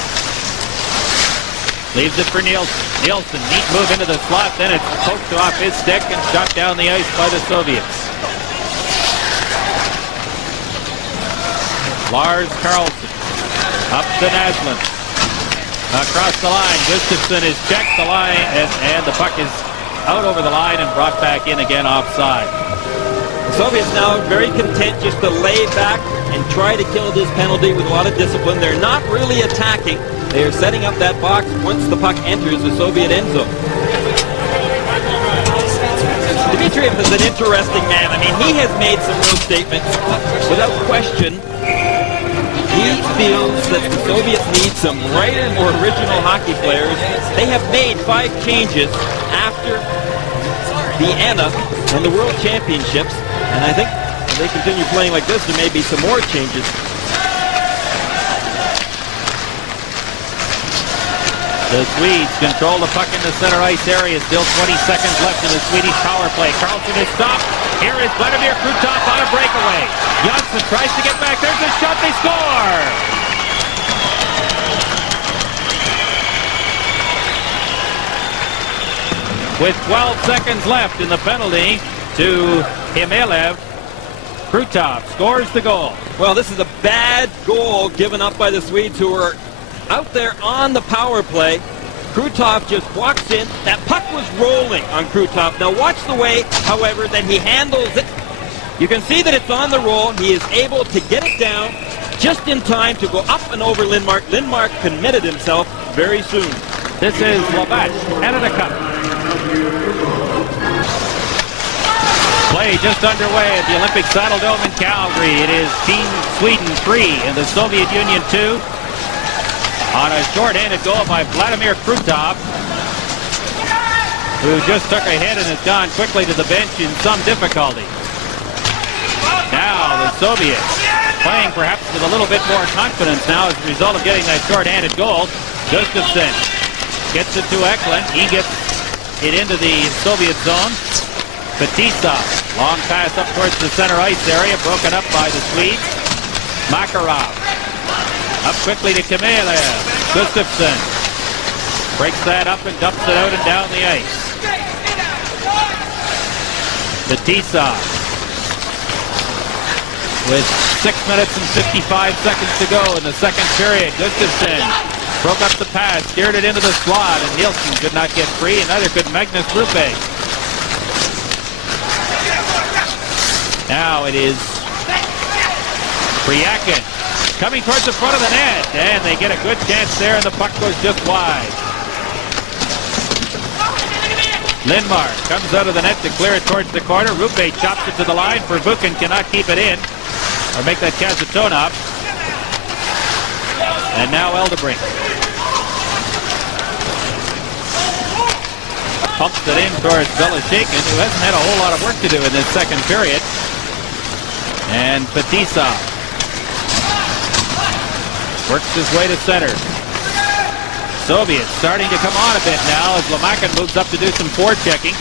Leaves it for Nielsen. Nielsen, neat move into the slot, then it's poked off his stick and shot down the ice by the Soviets. Lars Carlson. Up to Naslund. Across the line, Gustafsson is checked the line, and the puck is out over the line and brought back in again offside. The Soviets now very content just to lay back and try to kill this penalty with a lot of discipline. They're not really attacking. They are setting up that box once the puck enters the Soviet end zone. Dmitriev is an interesting man. I mean, he has made some real statements. Without question, he feels that the Soviets need some brighter, more original hockey players. They have made 5 changes after Vienna and the World Championships, and I think if they continue playing like this, there may be some more changes. The Swedes control the puck in the center ice area. Still 20 seconds left in the Swedish power play. Carlson is stopped. Here is Vladimir Krutov on a breakaway. Jansson tries to get back. There's a shot. They score! With 12 seconds left in the penalty, to Himelev. Krutov scores the goal. Well, this is a bad goal given up by the Swedes, who were out there on the power play. Krutov just walks in. That puck was rolling on Krutov. Now watch the way, however, that he handles it. You can see that it's on the roll. He is able to get it down just in time to go up and over Lindmark. Lindmark committed himself very soon. This is Labatt, Canada Cup. Play just underway at the Olympic Saddle Dome in Calgary. It is Team Sweden 3 and the Soviet Union 2. On a short-handed goal by Vladimir Krutov, who just took a hit and has gone quickly to the bench in some difficulty. Now the Soviets playing perhaps with a little bit more confidence now as a result of getting that short-handed goal. Gustafsson gets it to Eklund. He gets it into the Soviet zone. Batista, long pass up towards the center ice area, broken up by the Swedes. Makarov, up quickly to Kamelev. Gustafsson breaks that up and dumps it out and down the ice. Batista with 6 minutes and 55 seconds to go in the second period. Gustafsson broke up the pass, steered it into the slot, and Nielsen could not get free, and neither could Magnus Rupe. Now it is Priakin coming towards the front of the net, and they get a good chance there, and the puck goes just wide. Lindmark comes out of the net to clear it towards the corner. Rupe chops it to the line. Verbuchen cannot keep it in, or make that Kazatonov. And now Eldebrink pumps it in towards Belashekin, who hasn't had a whole lot of work to do in this second period. And Fetisov works his way to center. Soviets starting to come on a bit now as Lamakin moves up to do some forechecking.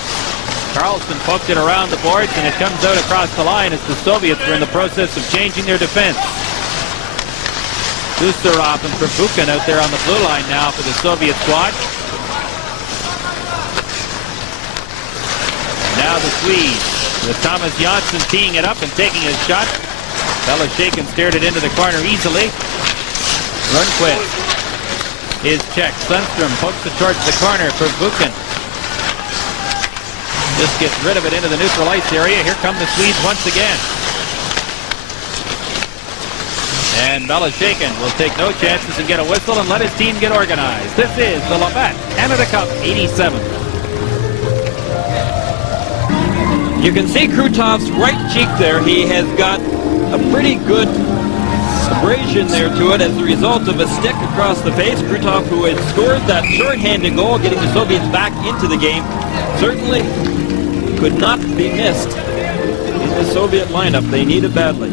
Carlson poked it around the boards, and it comes out across the line as the Soviets were in the process of changing their defense. Kusterov and Verbuchen out there on the blue line now for the Soviet squad. Now the Swedes with Thomas Janssen teeing it up and taking his shot. Belashekin steered it into the corner easily. Lundqvist is checked. Sundstrom pokes it towards the corner for Buchen. Just gets rid of it into the neutral ice area. Here come the Swedes once again. And Belashekin will take no chances and get a whistle and let his team get organized. This is the Labatt Canada Cup 87. You can see Krutov's right cheek there. He has got a pretty good abrasion there to it as a result of a stick across the face. Krutov, who had scored that short-handed goal, getting the Soviets back into the game, certainly could not be missed in the Soviet lineup. They need it badly.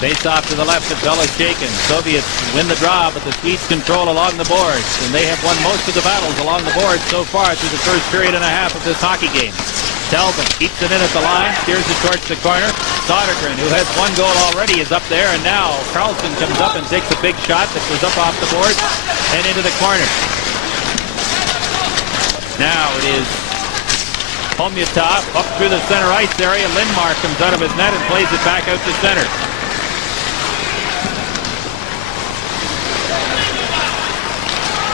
Face off to the left of Belashekin. Soviets win the draw, but the Swedes control along the boards, and they have won most of the battles along the boards so far through the first period and a half of this hockey game. Telvin keeps it in at the line, steers it towards the corner. Sodergren, who has one goal already, is up there, and now Carlson comes up and takes a big shot that goes up off the board and into the corner. Now it is Homyatov up through the center ice area. Lindmark comes out of his net and plays it back out to center.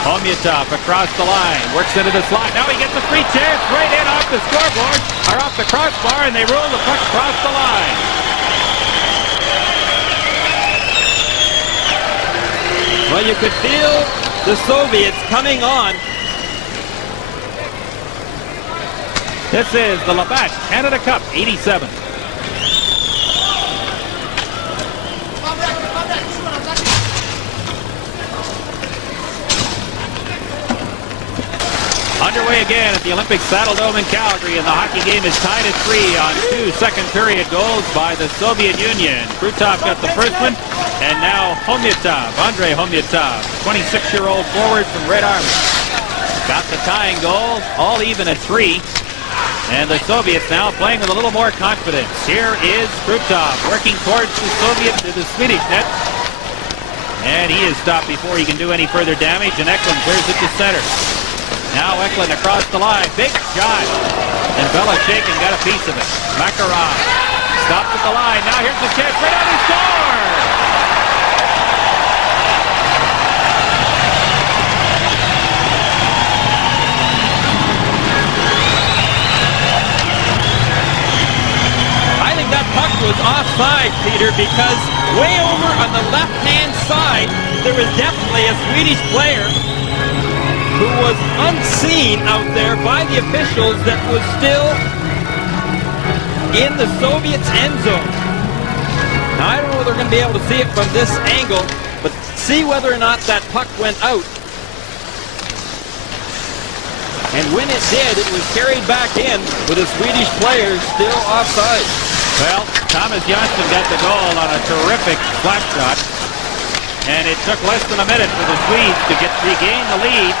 Homyatov across the line, works into the slot. Now he gets a free chance right in off the scoreboard, or off the crossbar, and they roll the puck across the line. Well, you could feel the Soviets coming on. This is the Labatt Canada Cup 87. Underway again at the Olympic Saddle Dome in Calgary, and the hockey game is tied at 3 on 2 second-period goals by the Soviet Union. Krutov got the first one, and now Homyatov, Andrei Homyatov, 26-year-old forward from Red Army, got the tying goal, all even at 3. And the Soviets now playing with a little more confidence. Here is Krutov working towards the Swedish net, and he is stopped before he can do any further damage, and Eklund clears it to center. Now Eklund across the line. Big shot. And Belichick got a piece of it. Makarov stopped at the line. Now here's the chance. Right out, he scores! I think that puck was offside, Peter, because way over on the left-hand side, there was definitely a Swedish player who was unseen out there by the officials that was still in the Soviets' end zone. Now, I don't know if they're going to be able to see it from this angle, but see whether or not that puck went out. And when it did, it was carried back in with the Swedish players still offside. Well, Thomas Johnsson got the goal on a terrific slap shot. And it took less than a minute for the Swedes to regain the lead.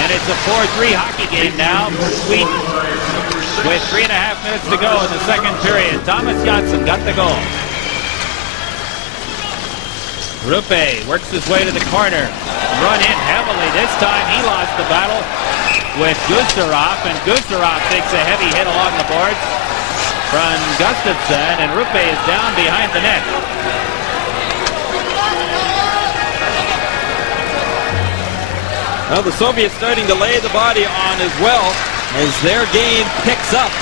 And it's a 4-3 hockey game now for Sweden. With 3.5 minutes to go in the second period. Thomas Johnsson got the goal. Rupe works his way to the corner. Run in heavily. This time he lost the battle with Gustafsson. And Gustafsson takes a heavy hit along the boards from Gustafsson. And Rupe is down behind the net. Well, the Soviets starting to lay the body on as well as their game picks up.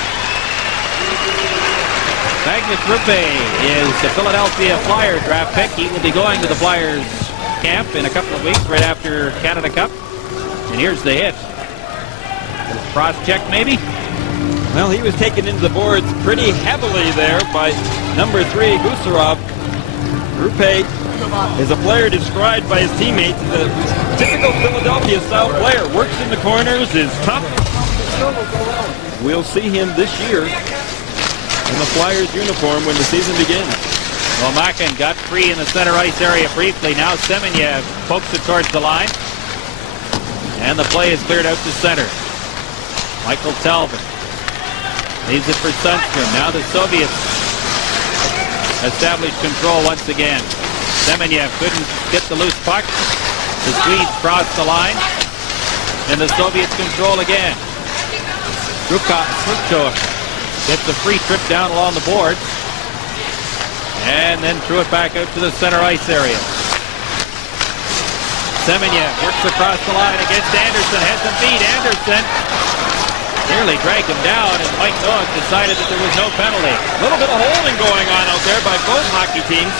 Magnus Rupe is the Philadelphia Flyers draft pick. He will be going to the Flyers camp in a couple of weeks right after Canada Cup. And here's the hit. Cross check maybe? Well, he was taken into the boards pretty heavily there by number 3, Gustafsson. Rupe is a player described by his teammates as a typical Philadelphia-style player. Works in the corners, is tough. We'll see him this year in the Flyers uniform when the season begins. Well, Makin got free in the center ice area briefly. Now Semenyev pokes it towards the line. And the play is cleared out to center. Michael Talbot leaves it for Sundstrom. Now the Soviets establish control once again. Semenyev couldn't get the loose puck. The Swedes cross the line. And the Soviets control again. Krukov gets a free trip down along the boards. And then threw it back out to the center ice area. Semenyev works across the line against Anderson. Has him beat. Anderson nearly dragged him down, and Mike Noack decided that there was no penalty. A little bit of holding going on out there by both hockey teams.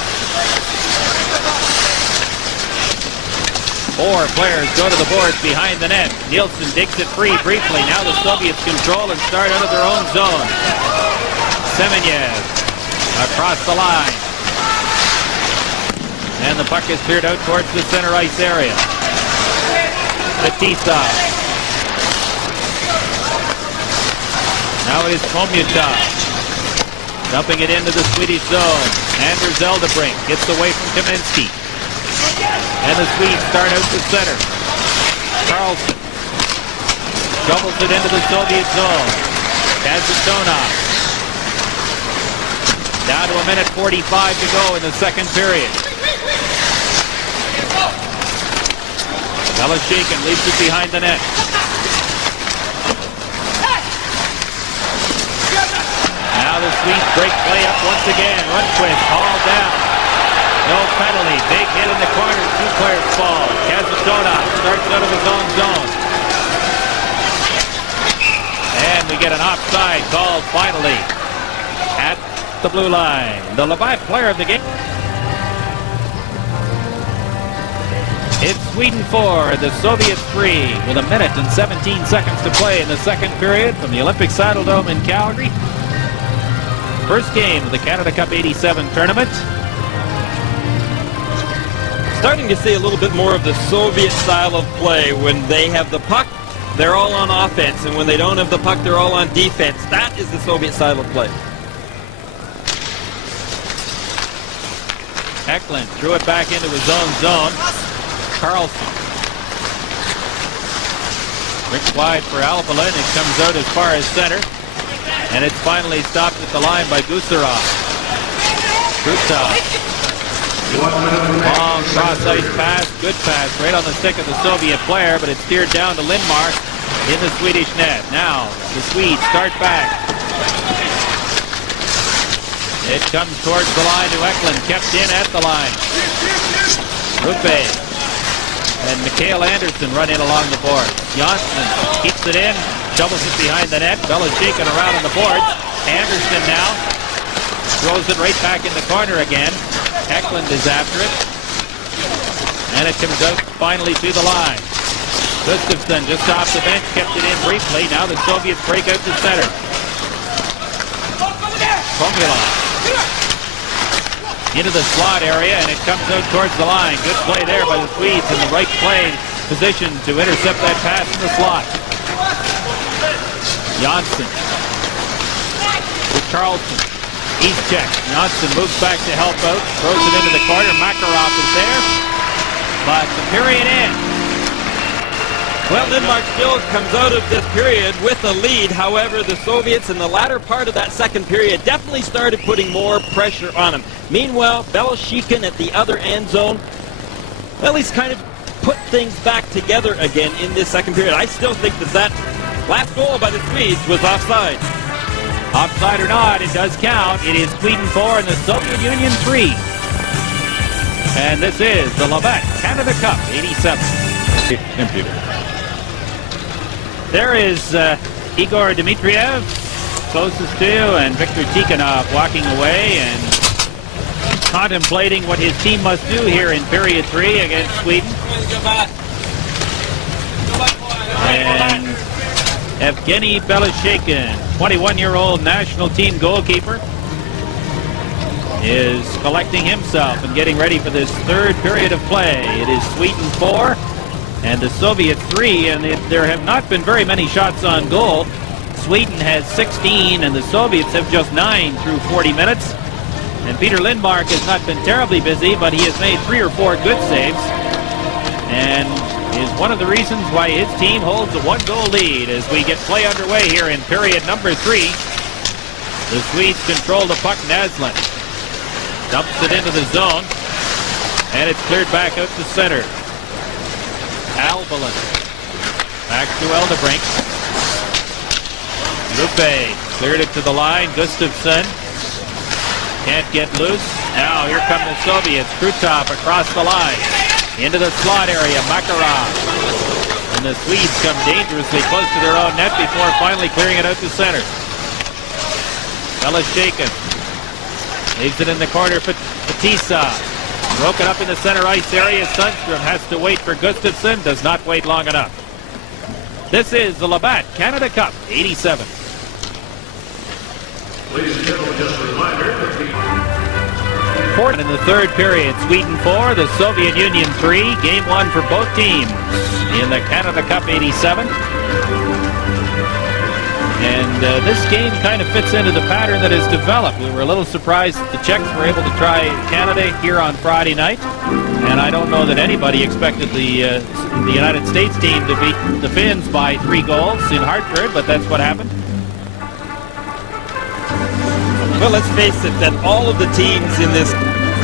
4 players go to the boards behind the net. Nielsen digs it free briefly. Now the Soviets control and start out of their own zone. Semenyev across the line. And the puck is cleared out towards the center ice area. Batista. Now it is Komyatov. Dumping it into the Swedish zone. Anders Eldebrink gets away from Kaminsky. And the Swedes start out to center. Carlson shovels it into the Soviet zone. Kazatonov. Down to 1:45 to go in the second period. Belichick leaves it behind the net. Now the Swedes break play up once again. Rundqvist hauled down. No penalty. Big hit in the corner. 2 players fall. Kazatonov starts out of his own zone. And we get an offside called finally at the blue line. The Lviv player of the game. It's Sweden 4, the Soviets 3, with 1 minute and 17 seconds to play in the second period from the Olympic Saddledome in Calgary. First game of the Canada Cup 87 tournament. Starting to see a little bit more of the Soviet style of play. When they have the puck, they're all on offense, and when they don't have the puck, they're all on defense. That is the Soviet style of play. Eklund threw it back into his own zone. Carlson. Rick wide for Alpalin. It comes out as far as center. And it's finally stopped at the line by Gusarov. Krutov. Long cross-ice pass. Good pass right on the stick of the Soviet player, but it's steered down to Lindmark. in the Swedish net. Now the Swedes start back. It comes towards the line to Eklund, kept in at the line. Rupe and Mikael Anderson run in along the board. Johnsson keeps it in, shovels it behind the net. Bella's shaking around on the boards. Anderson now throws it right back in the corner again. Eklund is after it. And it comes out finally to the line. Gustafsson just off the bench, kept it in briefly. Now the Soviets break out to center. Formula into the slot area, and it comes out towards the line. Good play there by the Swedes in the right play position to intercept that pass in the slot. Johnsson with Carlson. He's checked. Johnsson moves back to help out, throws it into the corner. Makarov is there, but the period ends. Well, Lindmark still comes out of this period with a lead. However, the Soviets in the latter part of that second period definitely started putting more pressure on him. Meanwhile, Beloshikin at the other end zone, well, he's kind of put things back together again in this second period. I still think that last goal by the Swedes was offside. Offside or not, it does count. It is Sweden 4 and the Soviet Union 3. And this is the Labatt Canada Cup 87. Computer. There is Igor Dmitriev, closest to, and Viktor Tikhonov walking away and contemplating what his team must do here in period 3 against Sweden. And Evgeny Beloshikin, 21-year-old national team goalkeeper, is collecting himself and getting ready for this third period of play. It is Sweden 4 and the Soviets 3, and there have not been very many shots on goal. Sweden has 16 and the Soviets have just 9 through 40 minutes. And Peter Lindmark has not been terribly busy, but he has made 3 or 4 good saves and is one of the reasons why his team holds a 1-goal lead as we get play underway here in period number 3. The Swedes control the puck. Naslund dumps it into the zone, and it's cleared back out to center. Albalin back to Eldebrink. Rupe cleared it to the line. Gustafsson can't get loose. Now here come the Soviets. Krutov across the line into the slot area. Makarov. And the Swedes come dangerously close to their own net before finally clearing it out to center. Beloshikin leaves it in the corner for Fatisa. Broken up in the center ice area. Sundstrom has to wait for Gustafsson. Does not wait long enough. This is the Labatt Canada Cup 87. Ladies and gentlemen, just a reminder that In the third period, Sweden 4, the Soviet Union 3. Game 1 for both teams in the Canada Cup 87. And this game kind of fits into the pattern that has developed. We were a little surprised that the Czechs were able to try Canada here on Friday night. And I don't know that anybody expected the United States team to beat the Finns by 3 goals in Hartford, but that's what happened. Well, let's face it, that all of the teams in this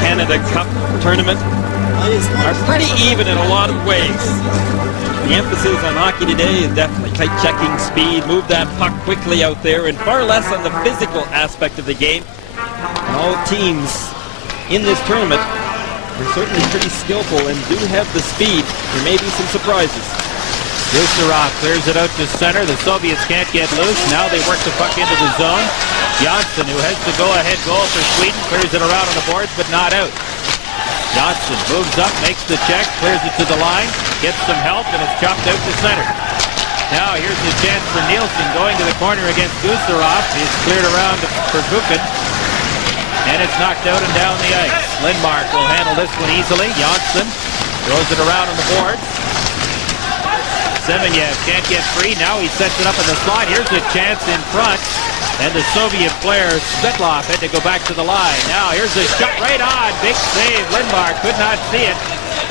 Canada Cup tournament are pretty even in a lot of ways. The emphasis on hockey today is definitely tight checking, speed, move that puck quickly out there, and far less on the physical aspect of the game. And all teams in this tournament are certainly pretty skillful and do have the speed. There may be some surprises. Gusarov clears it out to center. The Soviets can't get loose. Now they work the puck into the zone. Johnsson, who has the go-ahead goal for Sweden, clears it around on the boards, but not out. Johnsson moves up, makes the check, clears it to the line, gets some help, and it's chopped out to center. Now here's the chance for Nielsen going to the corner against Gusarov. He's cleared around for Kukin, and it's knocked out and down the ice. Lindmark will handle this one easily. Johnsson throws it around on the boards. Semenyev can't get free. Now he sets it up in the slot. Here's a chance in front. And the Soviet player, Svetlov, had to go back to the line. Now here's a shot right on. Big save. Lindmark could not see it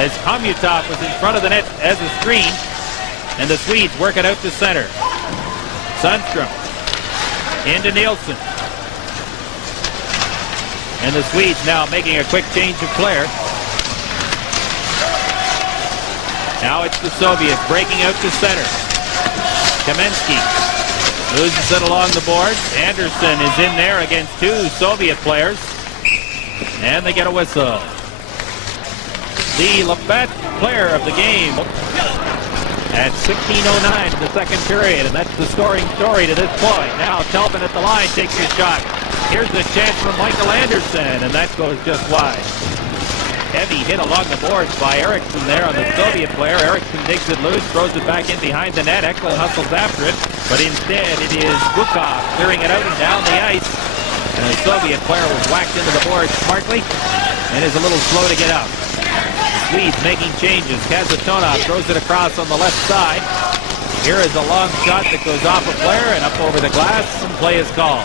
as Komutov was in front of the net as a screen. And the Swedes work it out to center. Sundstrom into Nielsen. And the Swedes now making a quick change of player. Now it's the Soviets breaking out to center. Kamensky loses it along the boards. Anderson is in there against two Soviet players. And they get a whistle. The Labatt player of the game at 16:09 in the second period, and that's the scoring story to this point. Now Telvin at the line takes his shot. Here's the chance from Michael Anderson, and that goes just wide. Heavy hit along the boards by Eriksson there on the Soviet player. Eriksson digs it loose, throws it back in behind the net. Ekholm hustles after it, but instead it is Bukov clearing it out and down the ice. And the Soviet player was whacked into the board smartly and is a little slow to get up. Swedes making changes. Kasatonov throws it across on the left side. Here is a long shot that goes off a player and up over the glass, and play is called.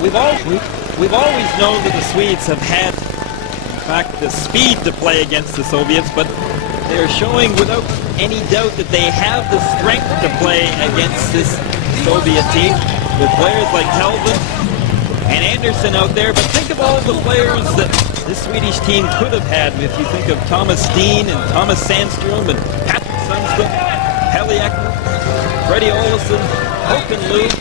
We've always known that the Swedes have had, in fact, the speed to play against the Soviets, but they're showing without any doubt that they have the strength to play against this Soviet team, with players like Telvin and Anderson out there. But think of all the players that this Swedish team could have had. If you think of Thomas Steen and Thomas Sandstrom and Patrick Sundström, Heli Ekman, Freddie Olsson, Håkan Loob.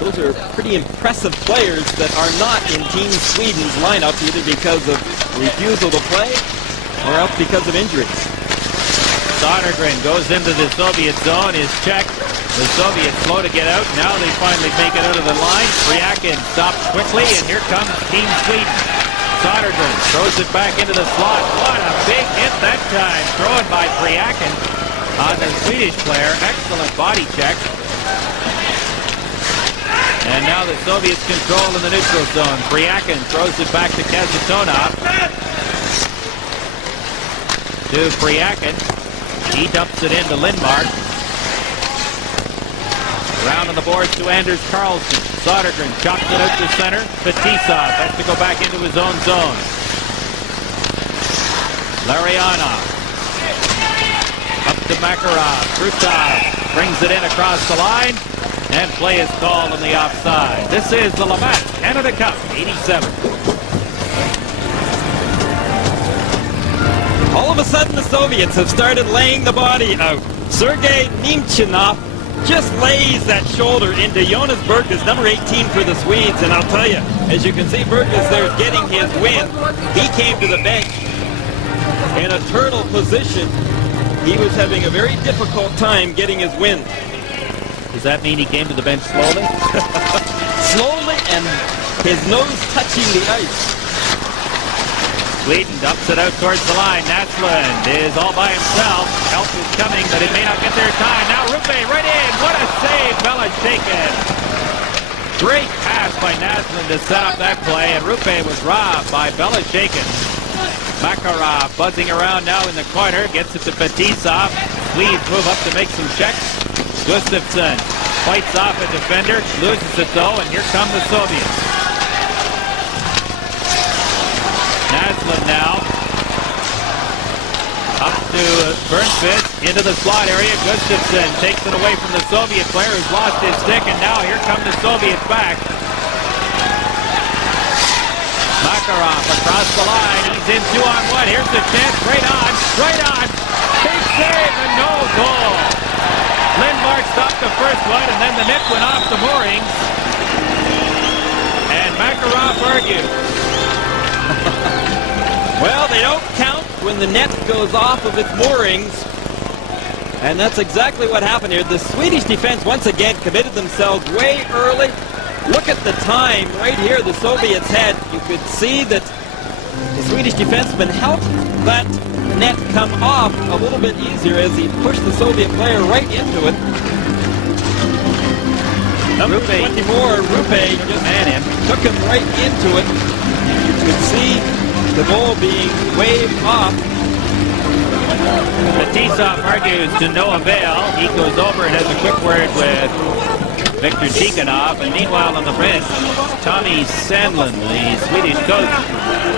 Those are pretty impressive players that are not in Team Sweden's lineup, either because of refusal to play or else because of injuries. Sodergren goes into the Soviet zone, is checked. The Soviets slow to get out. Now they finally make it out of the line. Priakin stops quickly, and here comes Team Sweden. Sodergren throws it back into the slot. What a big hit that time. Thrown by Priakin on the Swedish player. Excellent body check. And now the Soviets control in the neutral zone. Priakin throws it back to Kasatonov. To Priakin. He dumps it into Lindmark. Round on the boards to Anders Carlson. Sodergren chops it out to center. Fetisov has to go back into his own zone. Larionov. Up to Makarov. Krutov brings it in across the line. And play is called on the offside. This is the Labatt Canada Cup, 87. All of a sudden, the Soviets have started laying the body out. Sergei Nemchinov just lays that shoulder into Jonas Bergqvist, number 18 for the Swedes. And I'll tell you, as you can see, Bergqvist there getting his win. He came to the bench in a turtle position. He was having a very difficult time getting his win. Does that mean he came to the bench slowly? Slowly, and his nose touching the ice. Sweden dumps it out towards the line. Naslund is all by himself. Help is coming, but it may not get there in time. Now Rupe right in. What a save, Belashekin. Great pass by Naslund to set up that play, and Rupe was robbed by Belashekin. Makarov buzzing around now in the corner. Gets it to Fetisov. Swedes move up to make some checks. Gustafsson fights off a defender, loses it though, and here come the Soviets. Naslund now. Up to Bernqvist, into the slot area. Gustafsson takes it away from the Soviet player who's lost his stick, and now here come the Soviets back. Makarov across the line. He's in 2-on-1. Here's the chance. Right on. Big save and no goal. Lindmark stopped the first one, and then the net went off the moorings. And Makarov argued. Well, they don't count when the net goes off of its moorings. And that's exactly what happened here. The Swedish defense once again committed themselves way early. Look at the time right here the Soviets had. You could see that the Swedish defenseman helped that net come off a little bit easier as he pushed the Soviet player right into it. Number 24, Rupe, just took him right into it. You could see the ball being waved off. Fetisov argues to no avail. He goes over and has a quick word with Viktor Tikhonov, and meanwhile on the bench, Tommy Sandlin, the Swedish coach,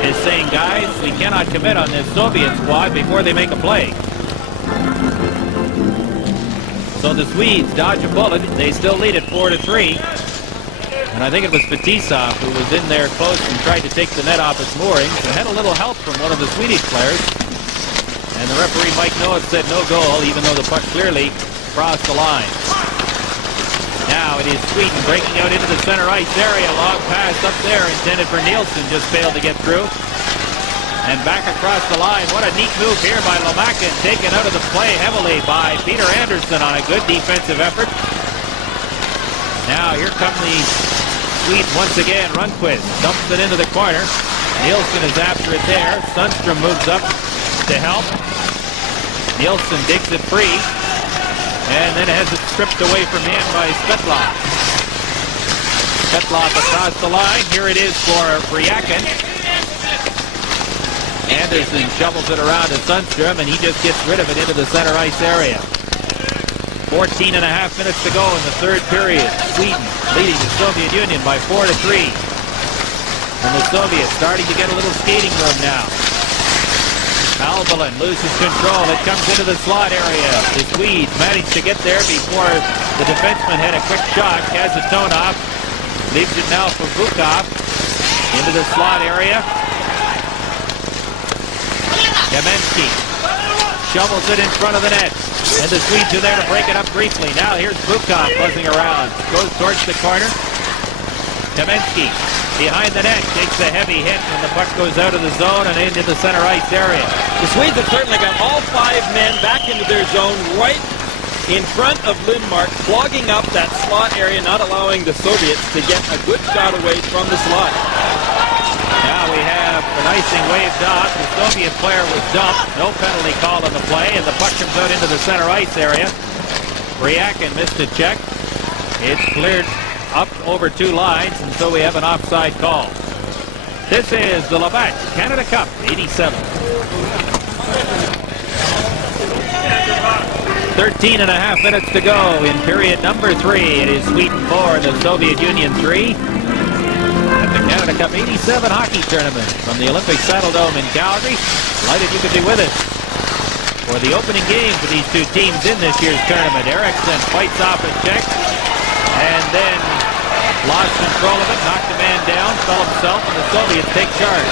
is saying, guys, we cannot commit on this Soviet squad before they make a play. So the Swedes dodge a bullet. They still lead it 4-3. And I think it was Fetisov who was in there close and tried to take the net off its moorings and had a little help from one of the Swedish players. And the referee, Mike Noah, said no goal, even though the puck clearly crossed the line. Now it is Sweden breaking out into the center ice area. Long pass up there intended for Nielsen, just failed to get through. And back across the line. What a neat move here by Lomakin, taken out of the play heavily by Peter Anderson on a good defensive effort. Now here come the Swedes once again. Rundqvist dumps it into the corner. Nielsen is after it there. Sundstrom moves up to help. Nielsen digs it free. And then has it stripped away from him by Svetlov. Svetlov across the line. Here it is for Bryakin. Anderson shovels it around to Sundstrom, and he just gets rid of it into the center ice area. 14 and a half minutes to go in the third period. Sweden leading the Soviet Union by 4-3. And the Soviets starting to get a little skating room now. Albalin loses control. It comes into the slot area. The Swedes manage to get there before the defenseman had a quick shot. Kazatonov leaves it now for Bukov into the slot area. Kamensky shovels it in front of the net. And the Swedes are there to break it up briefly. Now here's Bukov buzzing around. Goes towards the corner. Kamensky behind the net takes a heavy hit and the puck goes out of the zone and into the center ice area. The Swedes have certainly got all 5 men back into their zone right in front of Lindmark, clogging up that slot area, not allowing the Soviets to get a good shot away from the slot. Now we have an icing waved off. The Soviet player was dumped. No penalty call on the play, and the puck comes out into the center ice area. Bryakin missed a check. It's cleared up over 2 lines, and so we have an offside call. This is the Labatt Canada Cup, 87. 13 and a half minutes to go in period number 3. It is Sweden 4, the Soviet Union 3. At the Canada Cup 87 hockey tournament from the Olympic Saddle Dome in Calgary. Delighted you could be with us for the opening game for these 2 teams in this year's tournament. Eriksson fights off a check and then lost control of it, knocked the man down, fell himself, and the Soviets take charge.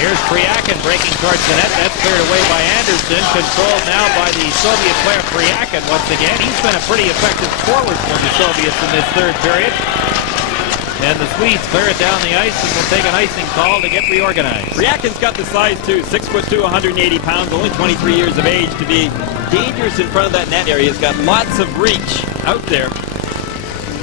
Here's Bryakin breaking towards the net. That's cleared away by Anderson. Controlled now by the Soviet player Bryakin once again. He's been a pretty effective forward for the Soviets in this third period. And the Swedes clear it down the ice and will take an icing call to get reorganized. Bryakin's got the size too, 6'2", 180 pounds, only 23 years of age, to be dangerous in front of that net area. He's got lots of reach out there.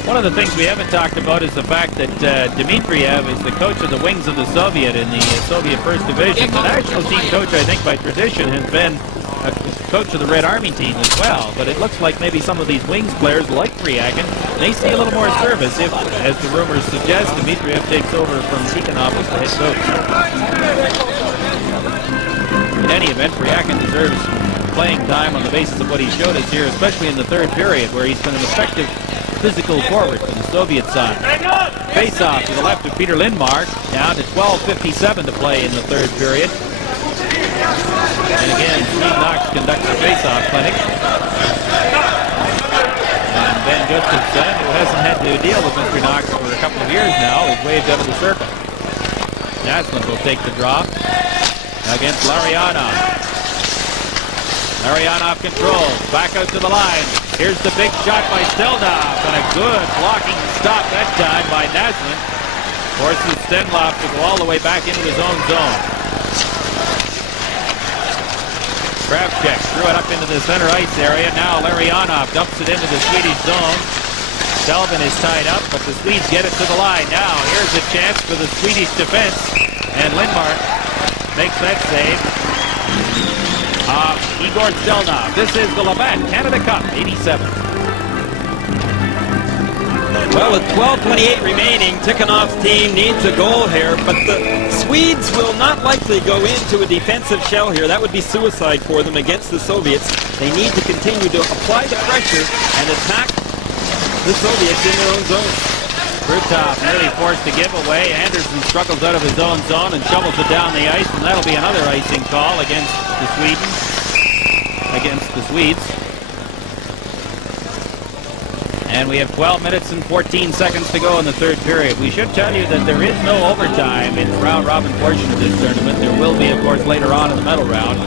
One of the things we haven't talked about is the fact that Dmitriev is the coach of the wings of the Soviet in the Soviet First Division. The national team coach, I think, by tradition, has been a coach of the Red Army team as well. But it looks like maybe some of these wings players, like Bryakin, may see a little more service if, as the rumors suggest, Dmitriev takes over from Tikhonov as the head coach. In any event, Bryakin deserves playing time on the basis of what he showed us here, especially in the third period, where he's been an effective physical forward for the Soviet side. Face-off to the left of Peter Lindmark, down to 12:57 to play in the third period. And again, Steve Knox conducts a face-off clinic. And Ben Gustafson, who hasn't had to deal with Mr. Knox for a couple of years now, is waved out of the circle. Naslund will take the drop against Larionov. Larionov controls, back out to the line. Here's the big shot by Stelnov, and a good blocking stop that time by Naslund. Forces Stenlov to go all the way back into his own zone. Kravchuk threw it up into the center ice area. Now Larionov dumps it into the Swedish zone. Selvin is tied up, but the Swedes get it to the line. Now here's a chance for the Swedish defense, and Lindmark makes that save. Igor Stelnov. This is the Labatt Canada Cup 87. Well, with 12:28 remaining, Tikhonov's team needs a goal here, but the Swedes will not likely go into a defensive shell here. That would be suicide for them against the Soviets. They need to continue to apply the pressure and attack the Soviets in their own zone. Krutov nearly forced to give away. Anderson struggles out of his own zone and shovels it down the ice, and that'll be another icing call against the Swedes. And we have 12 minutes and 14 seconds to go in the third period. We should tell you that there is no overtime in the round-robin portion of this tournament. There will be, of course, later on in the medal round.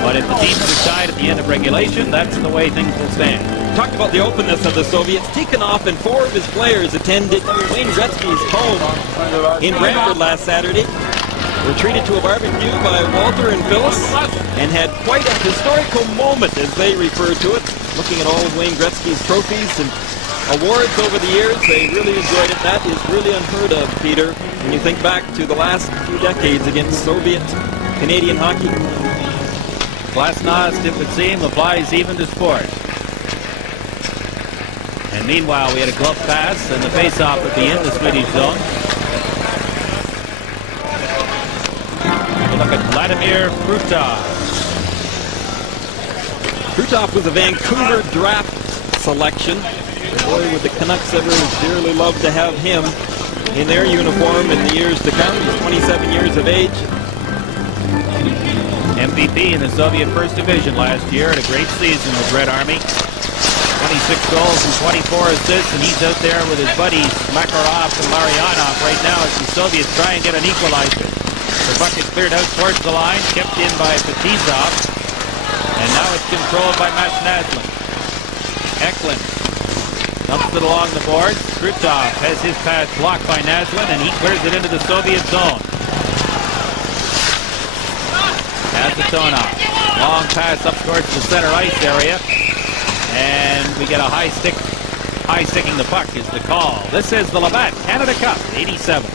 But if the teams are tied at the end of regulation, that's the way things will stand. Talked about the openness of the Soviets. Tikhonov and 4 of his players attended Wayne Gretzky's home in Brantford last Saturday. Were treated to a barbecue by Walter and Phyllis and had quite a historical moment, as they refer to it, looking at all of Wayne Gretzky's trophies and awards over the years. They really enjoyed it. That is really unheard of, Peter, when you think back to the last few decades against Soviet Canadian hockey. Glasnost, it would seem, applies even to sport. And meanwhile, we had a glove pass, and the face-off would be in the Swedish zone. Look at Vladimir Krutov. Krutov was a Vancouver draft selection. Boy, would the Canucks ever dearly love to have him in their uniform in the years to come. He's 27 years of age. MVP in the Soviet First Division last year. Had a great season with Red Army. 26 goals and 24 assists, and he's out there with his buddies Makarov and Larionov right now as the Soviets try and get an equalizer. The puck is cleared out towards the line, kept in by Petizov, and now it's controlled by Mats Naslund. Eklund dumps it along the boards. Krutov has his pass blocked by Naslund, and he clears it into the Soviet zone. Azatonov, long pass up towards the center ice area, and we get a high sticking the puck is the call. This is the Labatt Canada Cup, 87.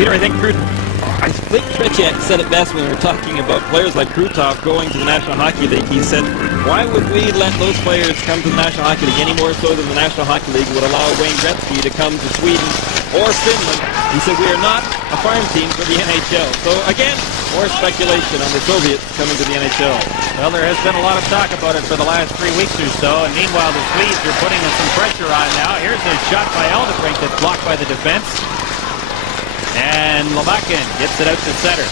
Peter, I think Tretiak said it best when we were talking about players like Krutov going to the National Hockey League. He said, why would we let those players come to the National Hockey League any more so than the National Hockey League would allow Wayne Gretzky to come to Sweden or Finland? He said, we are not a farm team for the NHL. So again, more speculation on the Soviets coming to the NHL. Well, there has been a lot of talk about it for the last 3 weeks or so, and meanwhile the Swedes are putting some pressure on now. Here's a shot by Eldebrink that's blocked by the defense. And Lomakin gets it out to center.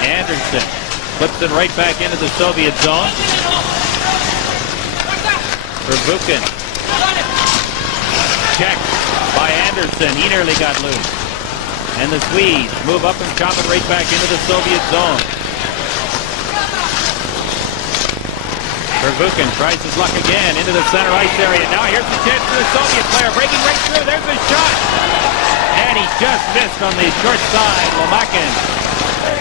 Anderson puts it right back into the Soviet zone. Verbuchen. Checked by Anderson. He nearly got loose. And the Swedes move up and chop it right back into the Soviet zone. Verbuchen tries his luck again into the center ice area. Now here's the chance for the Soviet player. Breaking right through. There's a shot. And he just missed on the short side. Lomakin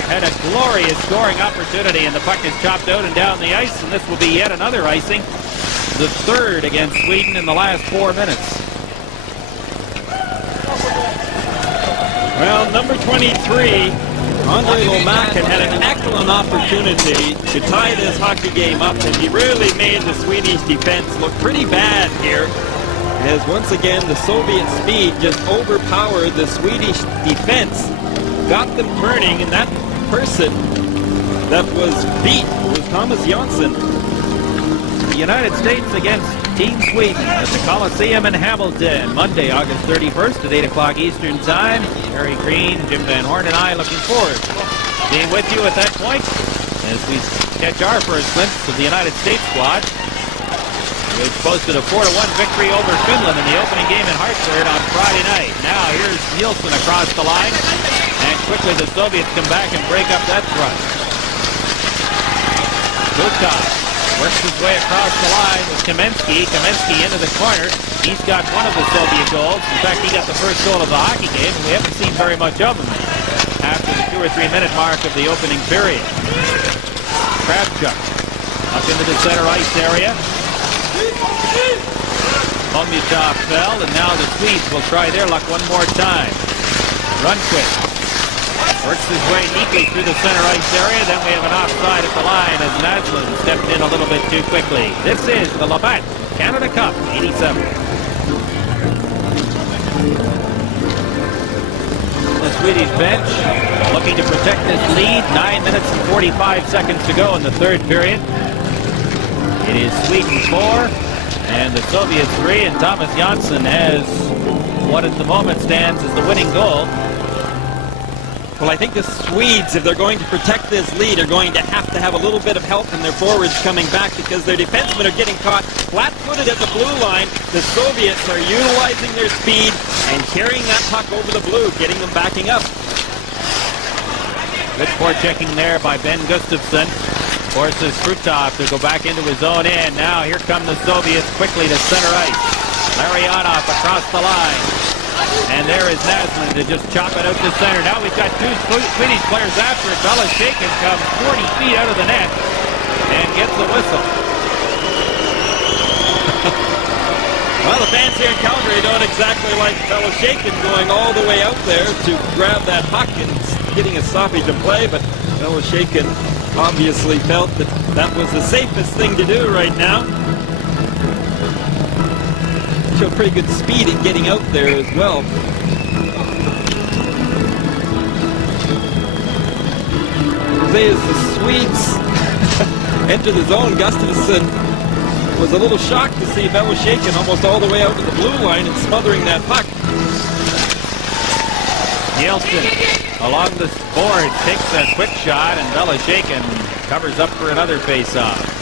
had a glorious scoring opportunity, and the puck is chopped out and down the ice, and this will be yet another icing. The third against Sweden in the last 4 minutes. Well, number 23, Andre Lomakin had an excellent opportunity to tie this hockey game up, and he really made the Swedish defense look pretty bad here. As once again the Soviet speed just overpowered the Swedish defense, got them turning, and that person that was beat was Thomas Jonsson. The United States against Team Sweden at the Coliseum in Hamilton, Monday, August 31st at 8 o'clock Eastern Time. Harry Green, Jim Van Horn, and I looking forward to being with you at that point as we catch our first glimpse of the United States squad, which posted a 4-1 victory over Finland in the opening game in Hartford on Friday night. Now here's Nielsen across the line, and quickly the Soviets come back and break up that thrust. Krutov works his way across the line with Kamensky. Kamensky into the corner. He's got one of the Soviet goals. In fact, he got the first goal of the hockey game, and we haven't seen very much of him after the 2 or 3 minute mark of the opening period. Kravchuk up into the center ice area. Pomyatov fell, and now the Swedes will try their luck one more time. Rundqvist works his way neatly through the center ice area. Then we have an offside at the line as Naslund stepped in a little bit too quickly. This is the Labatt Canada Cup, 87. The Swedish bench looking to protect this lead. 9 minutes and 45 seconds to go in the third period. It is Sweden 4 and the Soviets 3, and Thomas Jonsson has what at the moment stands as the winning goal. Well, I think the Swedes, if they're going to protect this lead, are going to have a little bit of help from their forwards coming back because their defensemen are getting caught flat-footed at the blue line. The Soviets are utilizing their speed and carrying that puck over the blue, getting them backing up. Good forechecking there by Ben Gustafsson. Forces Krutov to go back into his own end. Now here come the Soviets quickly to center ice. Larionov across the line. And there is Naslund to just chop it out to center. Now we've got two Swedish players after it. Belashakin comes 40 feet out of the net and gets the whistle. Well, the fans here in Calgary don't exactly like Belashakin going all the way out there to grab that puck and getting a stoppage of play, but Belashakin obviously felt that that was the safest thing to do right now. Showed pretty good speed in getting out there as well. As the Swedes enter the zone, Gustafsson was a little shocked to see Belashakin almost all the way out to the blue line and smothering that puck. Nielsen along the board takes a quick shot, and Belashakin covers up for another face-off.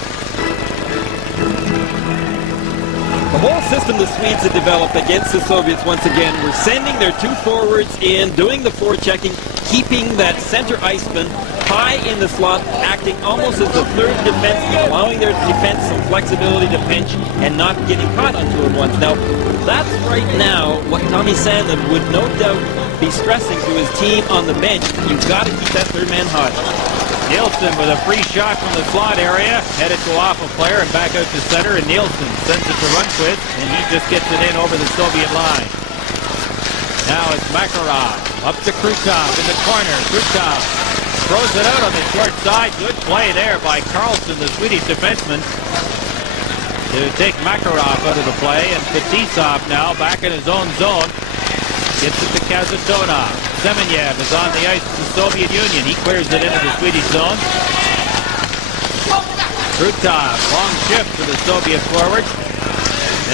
The whole system the Swedes had developed against the Soviets once again were sending their two forwards in, doing the forechecking, keeping that center iceman high in the slot, acting almost as the third defenseman, allowing their defense some flexibility to pinch and not getting caught on 2-on-1s. Now, that's right now what Tommy Sandlin would no doubt be stressing to his team on the bench. You've got to keep that third man hot. Nielsen with a free shot from the slot area, headed to off a player and back out to center, and Nielsen sends it to Rundqvist, and he just gets it in over the Soviet line. Now it's Makarov, up to Krutov in the corner. Krutov throws it out on the short side. Good play there by Carlson, the Swedish defenseman, to take Makarov out of the play, and Fetisov now back in his own zone. Gets it to Kazatonov. Semenyev is on the ice for the Soviet Union. He clears it into the Swedish zone. Krutov, long shift for the Soviet forward.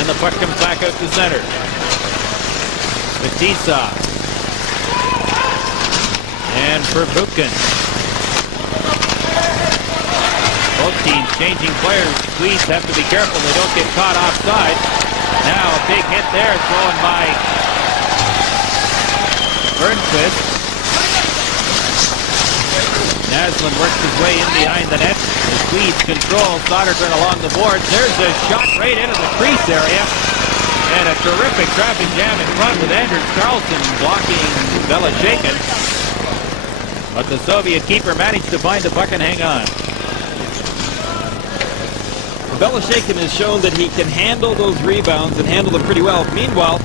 And the puck comes back out to center. Fetisov. And Verbuchen. Both teams changing players. Swedes have to be careful they don't get caught offside. Now a big hit there thrown by Burnquist. Naslund works his way in behind the net. The Swedes control Sodergren along the boards. There's a shot right into the crease area. And a terrific traffic jam in front with Anders Carlson blocking Belashakin. But the Soviet keeper managed to find the puck and hang on. Belashakin has shown that he can handle those rebounds and handle them pretty well. Meanwhile,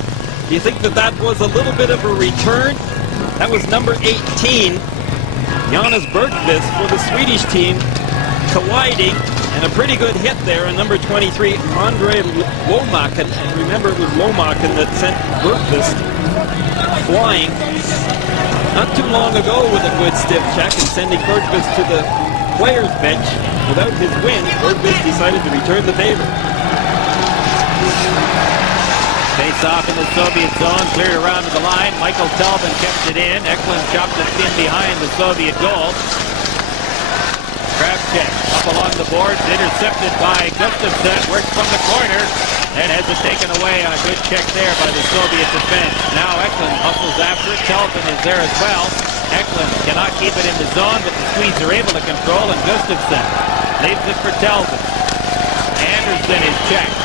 do you think that that was a little bit of a return? That was number 18, Jonas Bergqvist for the Swedish team, colliding, and a pretty good hit there on number 23, Andre Lomakin. And remember, it was Lomakin that sent Bergqvist flying not too long ago with a good stiff check and sending Bergqvist to the players' bench. Without his win, Bergqvist decided to return the favor. Face off in the Soviet zone, cleared around to the line. Michael Talbot kept it in. Eklund chopped it in behind the Soviet goal. Kravchuk up along the boards, intercepted by Gustafsson. Works from the corner and has it taken away on a good check there by the Soviet defense. Now Eklund hustles after it. Talbot is there as well. Eklund cannot keep it in the zone, but the Swedes are able to control, and Gustafsson leaves it for Talbot. Anderson is checked.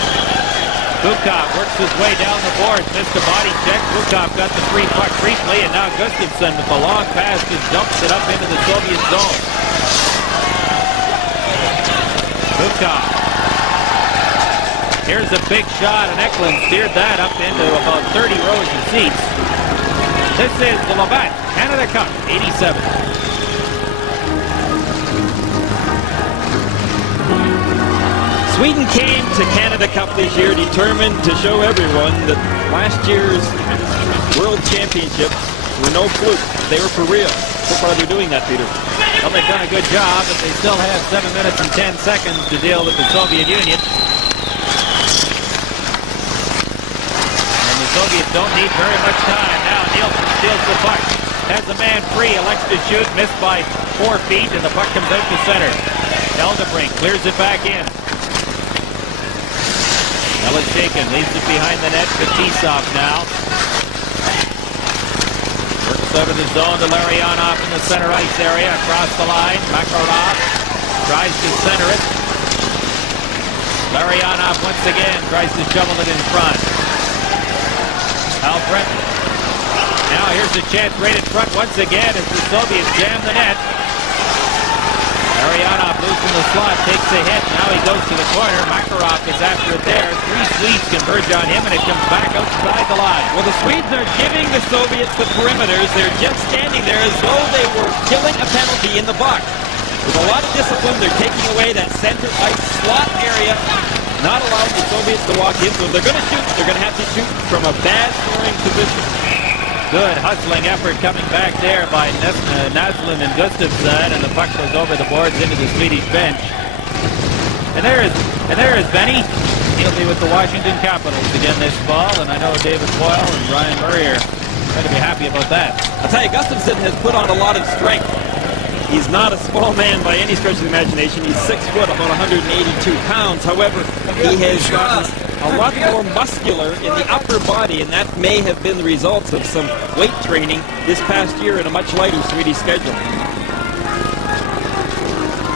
Bukov works his way down the boards, missed a body check. Bukov got the free puck briefly, and now Gustafsson with the long pass just dumps it up into the Soviet zone. Bukov. Here's a big shot, and Eklund steered that up into about 30 rows of seats. This is the Labatt Canada Cup 87. Sweden came to Canada Cup this year determined to show everyone that last year's World Championships were no fluke. They were for real. So far they're doing that, Peter. Well, they've done a good job, but they still have 7 minutes and 10 seconds to deal with the Soviet Union. And the Soviets don't need very much time. Now Nielsen steals the puck. has a man free, elects to shoot, missed by 4 feet, and the puck comes out to center. Eldebrink clears it back in. Shaken leaves it behind the net. Fetisov now. Works out of the zone to Larionov in the center ice area. Across the line. Makarov tries to center it. Larionov once again tries to shovel it in front. Albrecht. Now here's a chance right in front once again as the Soviets jam the net. Larionov losing the slot, takes a hit. Now he goes to the corner. Makarov is after it there. 3 Swedes converge on him, and it comes back outside the line. Well, the Swedes are giving the Soviets the perimeters. They're just standing there as though they were killing a penalty in the box. With a lot of discipline, they're taking away that center ice slot area, not allowing the Soviets to walk in. So if they're going to shoot, they're going to have to shoot from a bad scoring position. Good hustling effort coming back there by Naslund and Gustafsson, and the puck goes over the boards into the Swedish bench. And there is Benny. He'll be with the Washington Capitals again this fall, and I know David Boyle and Ryan Murray are going to be happy about that. I'll tell you, Gustafsson has put on a lot of strength. He's not a small man by any stretch of the imagination. He's 6 foot, about 182 pounds. However, he has gotten a lot more muscular in the upper body, and that may have been the results of some weight training this past year in a much lighter Swedish schedule.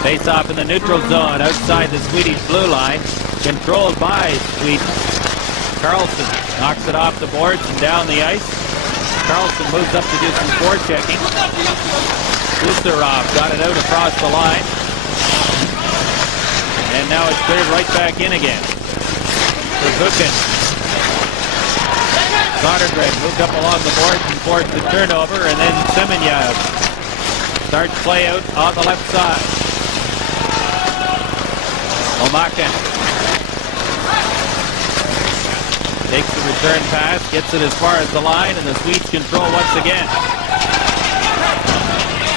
Face off in the neutral zone outside the Swedish blue line, controlled by Sweden. Carlson knocks it off the boards and down the ice. Carlson moves up to do some forechecking. Kusterov got it out across the line. And now it's cleared right back in again. Verbuchen. Sodergren moved up along the boards and forced the turnover, and then Semenyev starts play out on the left side. Omakin takes the return pass, gets it as far as the line, and the Swedes control once again.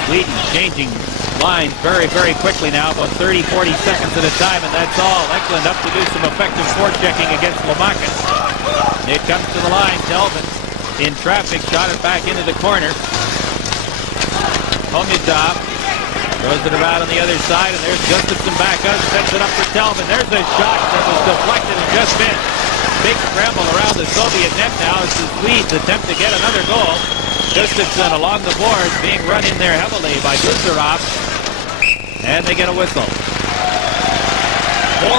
Sweden changing lines very, very quickly now, about 30, 40 seconds at a time, and that's all. Eklund up to do some effective forechecking against Lomakin. It comes to the line. Delvin in traffic, shot it back into the corner. Pomyatov throws it around on the other side, and there's Gustafsson back out, sets it up for Delvin. There's a shot that was deflected and just missed. Big scramble around the Soviet net now as the Swedes attempt to get another goal. Gustafsson along the boards, being run in there heavily by Kusterov. And they get a whistle. 4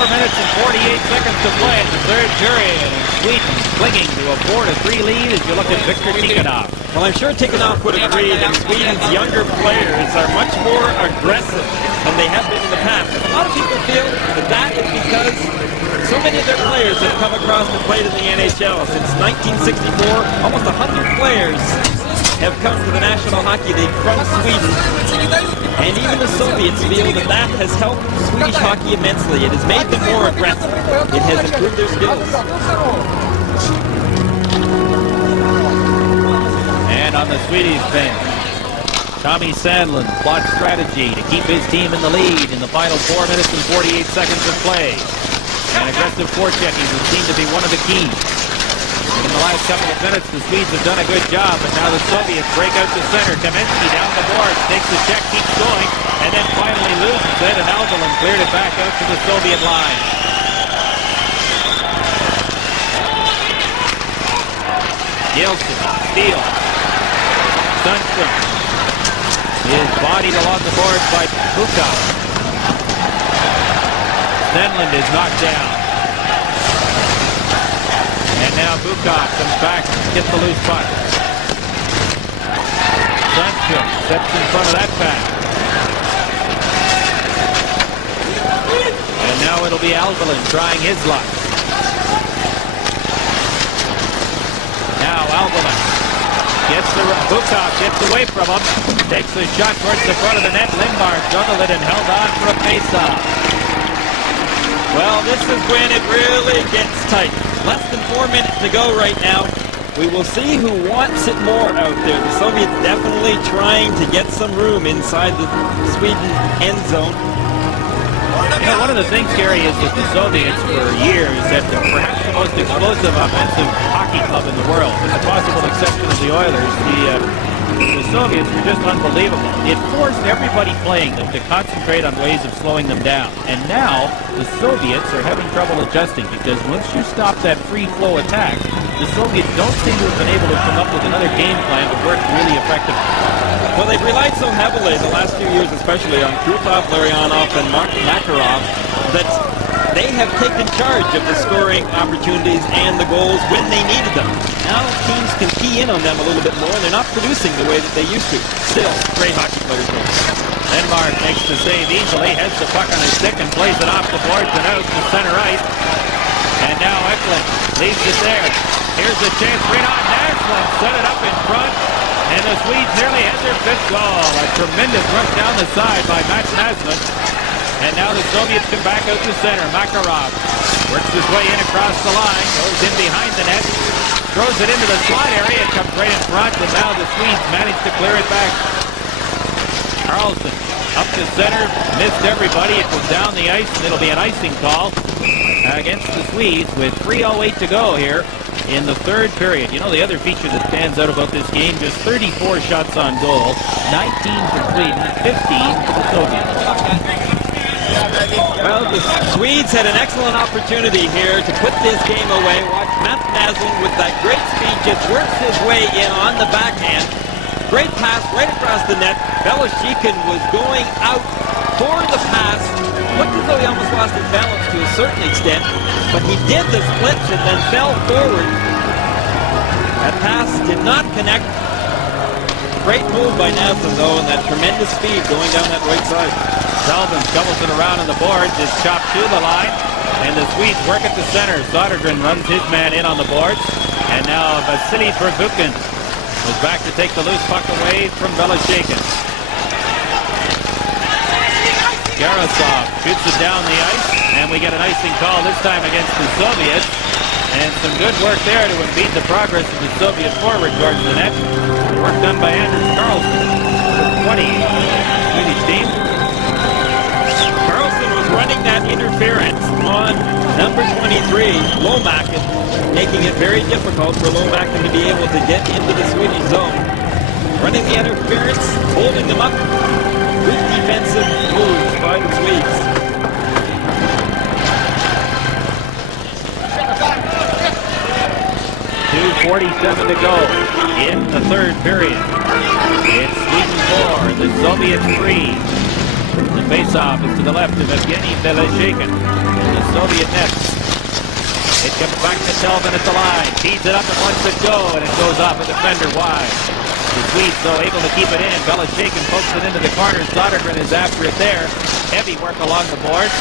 minutes and 48 seconds to play in the third period. And Sweden clinging to a 4-3 lead as you look at Victor Tikhonov. Well, I'm sure Tikhonov would agree that Sweden's younger players are much more aggressive than they have been in the past. A lot of people feel that that is because so many of their players have come across and played in the NHL. Since 1964, almost 100 players have come to the National Hockey League from Sweden. And even the Soviets feel that that has helped Swedish hockey immensely. It has made them more aggressive. It has improved their skills. And on the Swedish bench, Tommy Sandlund plots strategy to keep his team in the lead in the final 4 minutes and 48 seconds of play. And aggressive forechecking would seem to be one of the keys. In the last couple of minutes, the Swedes have done a good job, but now the Soviets break out the center. Kamensky down the boards, takes the check, keeps going, and then finally loses it, and Alvelin cleared it back out to the Soviet line. Yeltsin, steal. Sundstrom is bodied along the boards by Bukov. Stenlund is knocked down. And now Bukov comes back, gets the loose puck. Sundstrom steps in front of that pass. And now it'll be Alvelin trying his luck. Now Alvelin gets Bukov gets away from him, takes a shot towards the front of the net. Lindbar juggled it and held on for a face-off. Well, this is when it really gets tight. Less than 4 minutes to go right now. We will see who wants it more out there. The Soviets definitely trying to get some room inside the Sweden end zone. You know, one of the things, Gary, is that the Soviets for years had perhaps the most explosive offensive hockey club in the world. With the possible exception of the Oilers, the The Soviets were just unbelievable. It forced everybody playing them to concentrate on ways of slowing them down. And now, the Soviets are having trouble adjusting because once you stop that free flow attack, the Soviets don't seem to have been able to come up with another game plan to work really effectively. Well, they've relied so heavily the last few years, especially on Krutov, Larionov, and Makarov, that they have taken charge of the scoring opportunities and the goals when they needed them. Now teams can key in on them a little bit more, and they're not producing the way that they used to. Still, great hockey players. Denmark makes the save easily, heads the puck on his stick and plays it off the boards and out to center ice. And now Eklund leaves it there. Here's a chance, Renan Naslund set it up in front, and the Swedes nearly had their fifth goal. A tremendous rush down the side by Mats Naslund. And now the Soviets come back out to center. Makarov works his way in across the line, goes in behind the net, throws it into the slot area, it comes right in front, and now the Swedes manage to clear it back. Carlson up to center, missed everybody. It was down the ice, and it'll be an icing call against the Swedes with 3:08 to go here in the third period. You know, the other feature that stands out about this game, just 34 shots on goal, 19 for Sweden, 15 for the Soviets. Well, the Swedes had an excellent opportunity here to put this game away. Watch Mats Naslund with that great speed just works his way in on the backhand. Great pass right across the net. Belashikhin was going out for the pass. Looked as though he almost lost his balance to a certain extent, but he did the splits and then fell forward. That pass did not connect. Great move by Naslund, though, and that tremendous speed going down that right side. Selvin shovels it around on the boards, is chopped to the line, and the Swedes work at the center. Sodergren runs his man in on the boards, and now Vasily Pervukin was back to take the loose puck away from Belashikhin. Garasov shoots it down the ice, and we get an icing call this time against the Soviets. And some good work there to impede the progress of the Soviet forward towards the net. Work done by Anders Carlson, number 20, Swedish team. Carlson was running that interference on number 23, Lomakin, making it very difficult for Lomakin to be able to get into the Swedish zone. Running the interference, holding them up. Good defensive moves by the Swedes. 2:47 to go in the third period. It's Sweden 4, the Soviets 3. The face-off is to the left of Evgeny Belashikhin. The Soviet net. It comes back to Selvin at the line. Feeds it up and lets it go, and it goes off a defender wide. The Swedes, though, able to keep it in. Belashikhin pokes it into the corner. Sodergren is after it there. Heavy work along the boards.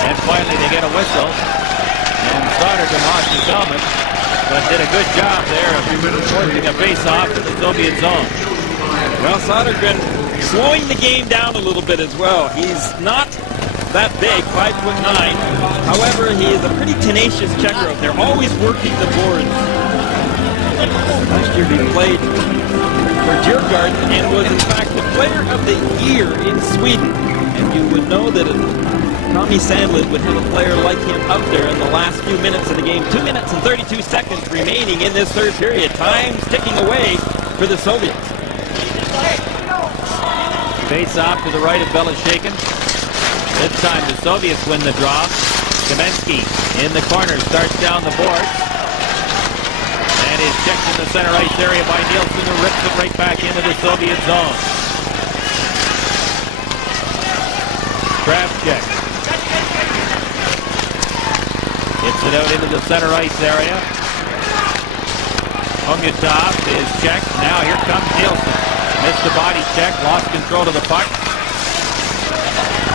And finally they get a whistle. And Sodergren lost his helmet, but did a good job there of forcing a face-off to the Soviet zone. Well, Sodergren slowing the game down a little bit as well. He's not that big, 5'9". However, he is a pretty tenacious checker out there, always working the boards. Last year he played for Djurgården and was in fact the player of the year in Sweden. And you would know that Tommy Sandlin would have a player like him out there in the last few minutes of the game. 2 minutes and 32 seconds remaining in this third period. Time ticking away for the Soviets. Face off to the right of Belashikhin. This time the Soviets win the draw. Kamensky in the corner starts down the board. And is checked in the center ice area by Nielsen, who rips it right back into the Soviet zone. Kravchuk hits it out into the center ice area. Hongyatov is checked. Now here comes Nielsen. Missed the body check, lost control of the puck.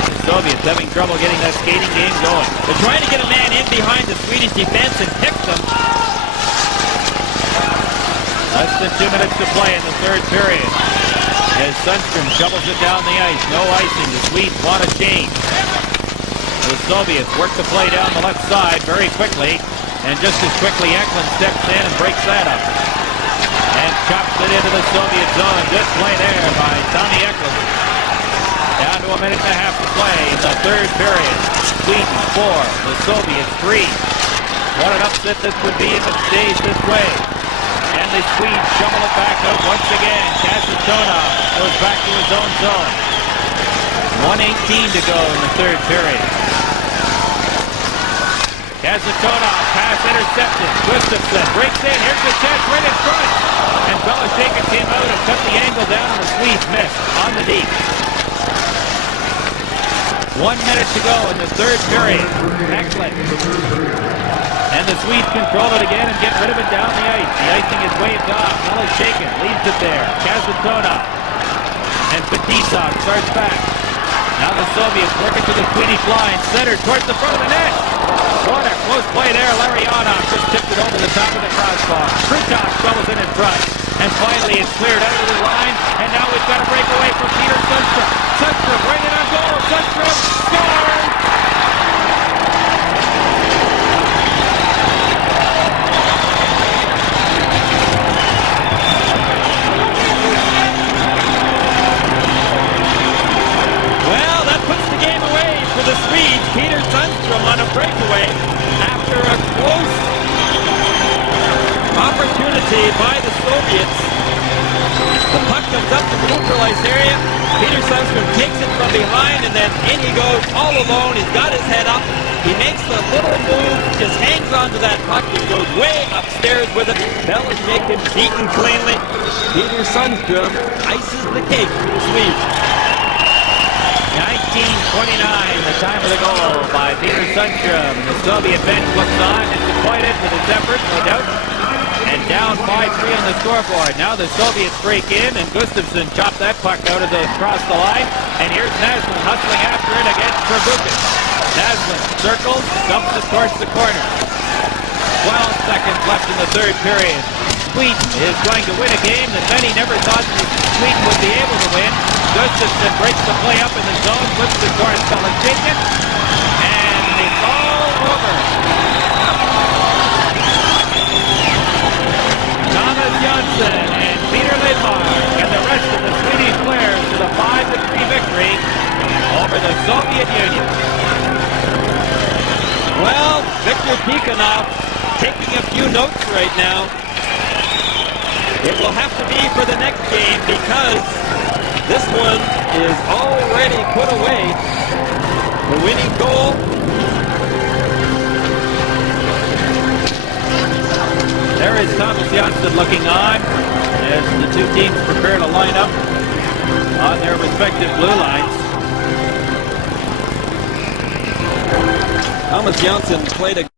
The Soviets having trouble getting that skating game going. They're trying to get a man in behind the Swedish defense and pick them. Less than 2 minutes to play in the third period. As Sundström shovels it down the ice. No icing. The Swedes want a change. The Soviets work the play down the left side very quickly. And just as quickly, Eklund steps in and breaks that up. And chops it into the Soviet zone. Good play there by Tommy Eklund. Down to 1.5 minutes to play in the third period. Sweden 4, the Soviets 3. What an upset this would be if it stays this way. And And the Swedes shovel it back out once again. Kasatonov goes back to his own zone. 1:18 to go in the third period. Kasatonov, pass intercepted. Gustafsson breaks in. Here's the chance right in front. And Belichick came out and cut the angle down, and the Swedes missed on the deep. 1 minute to go in the third period. Eklund. And the Swedes control it again and get rid of it down the ice. The icing is waved off. Belichick leaves it there. Kasatonov. And Fetisov starts back. Now the Soviets working to the Swedish line. Centered towards the front of the net. Corner, close play there. Larionov just tipped it over the top of the crossbar. Krutov shovels it in front. And finally it's cleared out of the line. And now we've got a breakaway from Peter Sundstrom. Sundstrom right in on goal. Sundstrom scores! Well, that puts the game away for the Swedes. Peter Sundstrom on a breakaway after a close opportunity by the Soviets. The puck comes up to the neutralized area. Peter Sundstrom takes it from behind, and then in he goes all alone. He's got his head up. He makes the little move, just hangs onto that puck. He goes way upstairs with it. Belichick him beaten cleanly. Peter Sundstrom ices the cake for the Swedes. 19:29, the time of the goal by Peter Sundstrom. The Soviet bench looks on, disappointed with his effort, no doubt. And down 5-3 on the scoreboard. Now the Soviets break in, and Gustafsson chopped that puck out of across the line. And here's Naslund hustling after it against Verbuchen. Naslund circles, dumps it towards the corner. 12 seconds left in the third period. Sweden is going to win a game that many never thought Sweden would be able to win. Gustafsson breaks the play up in the zone, flips it towards Belichick, and it's all over. Thomas Jonsson and Peter Lidmark and the rest of the Swedish players with a 5-3 victory over the Soviet Union. Well, Victor Tikhonov taking a few notes right now. It will have to be for the next game because this one is already put away. The winning goal. There is Thomas Jonsson looking on as the two teams prepare to line up on their respective blue lines. Thomas Jonsson played a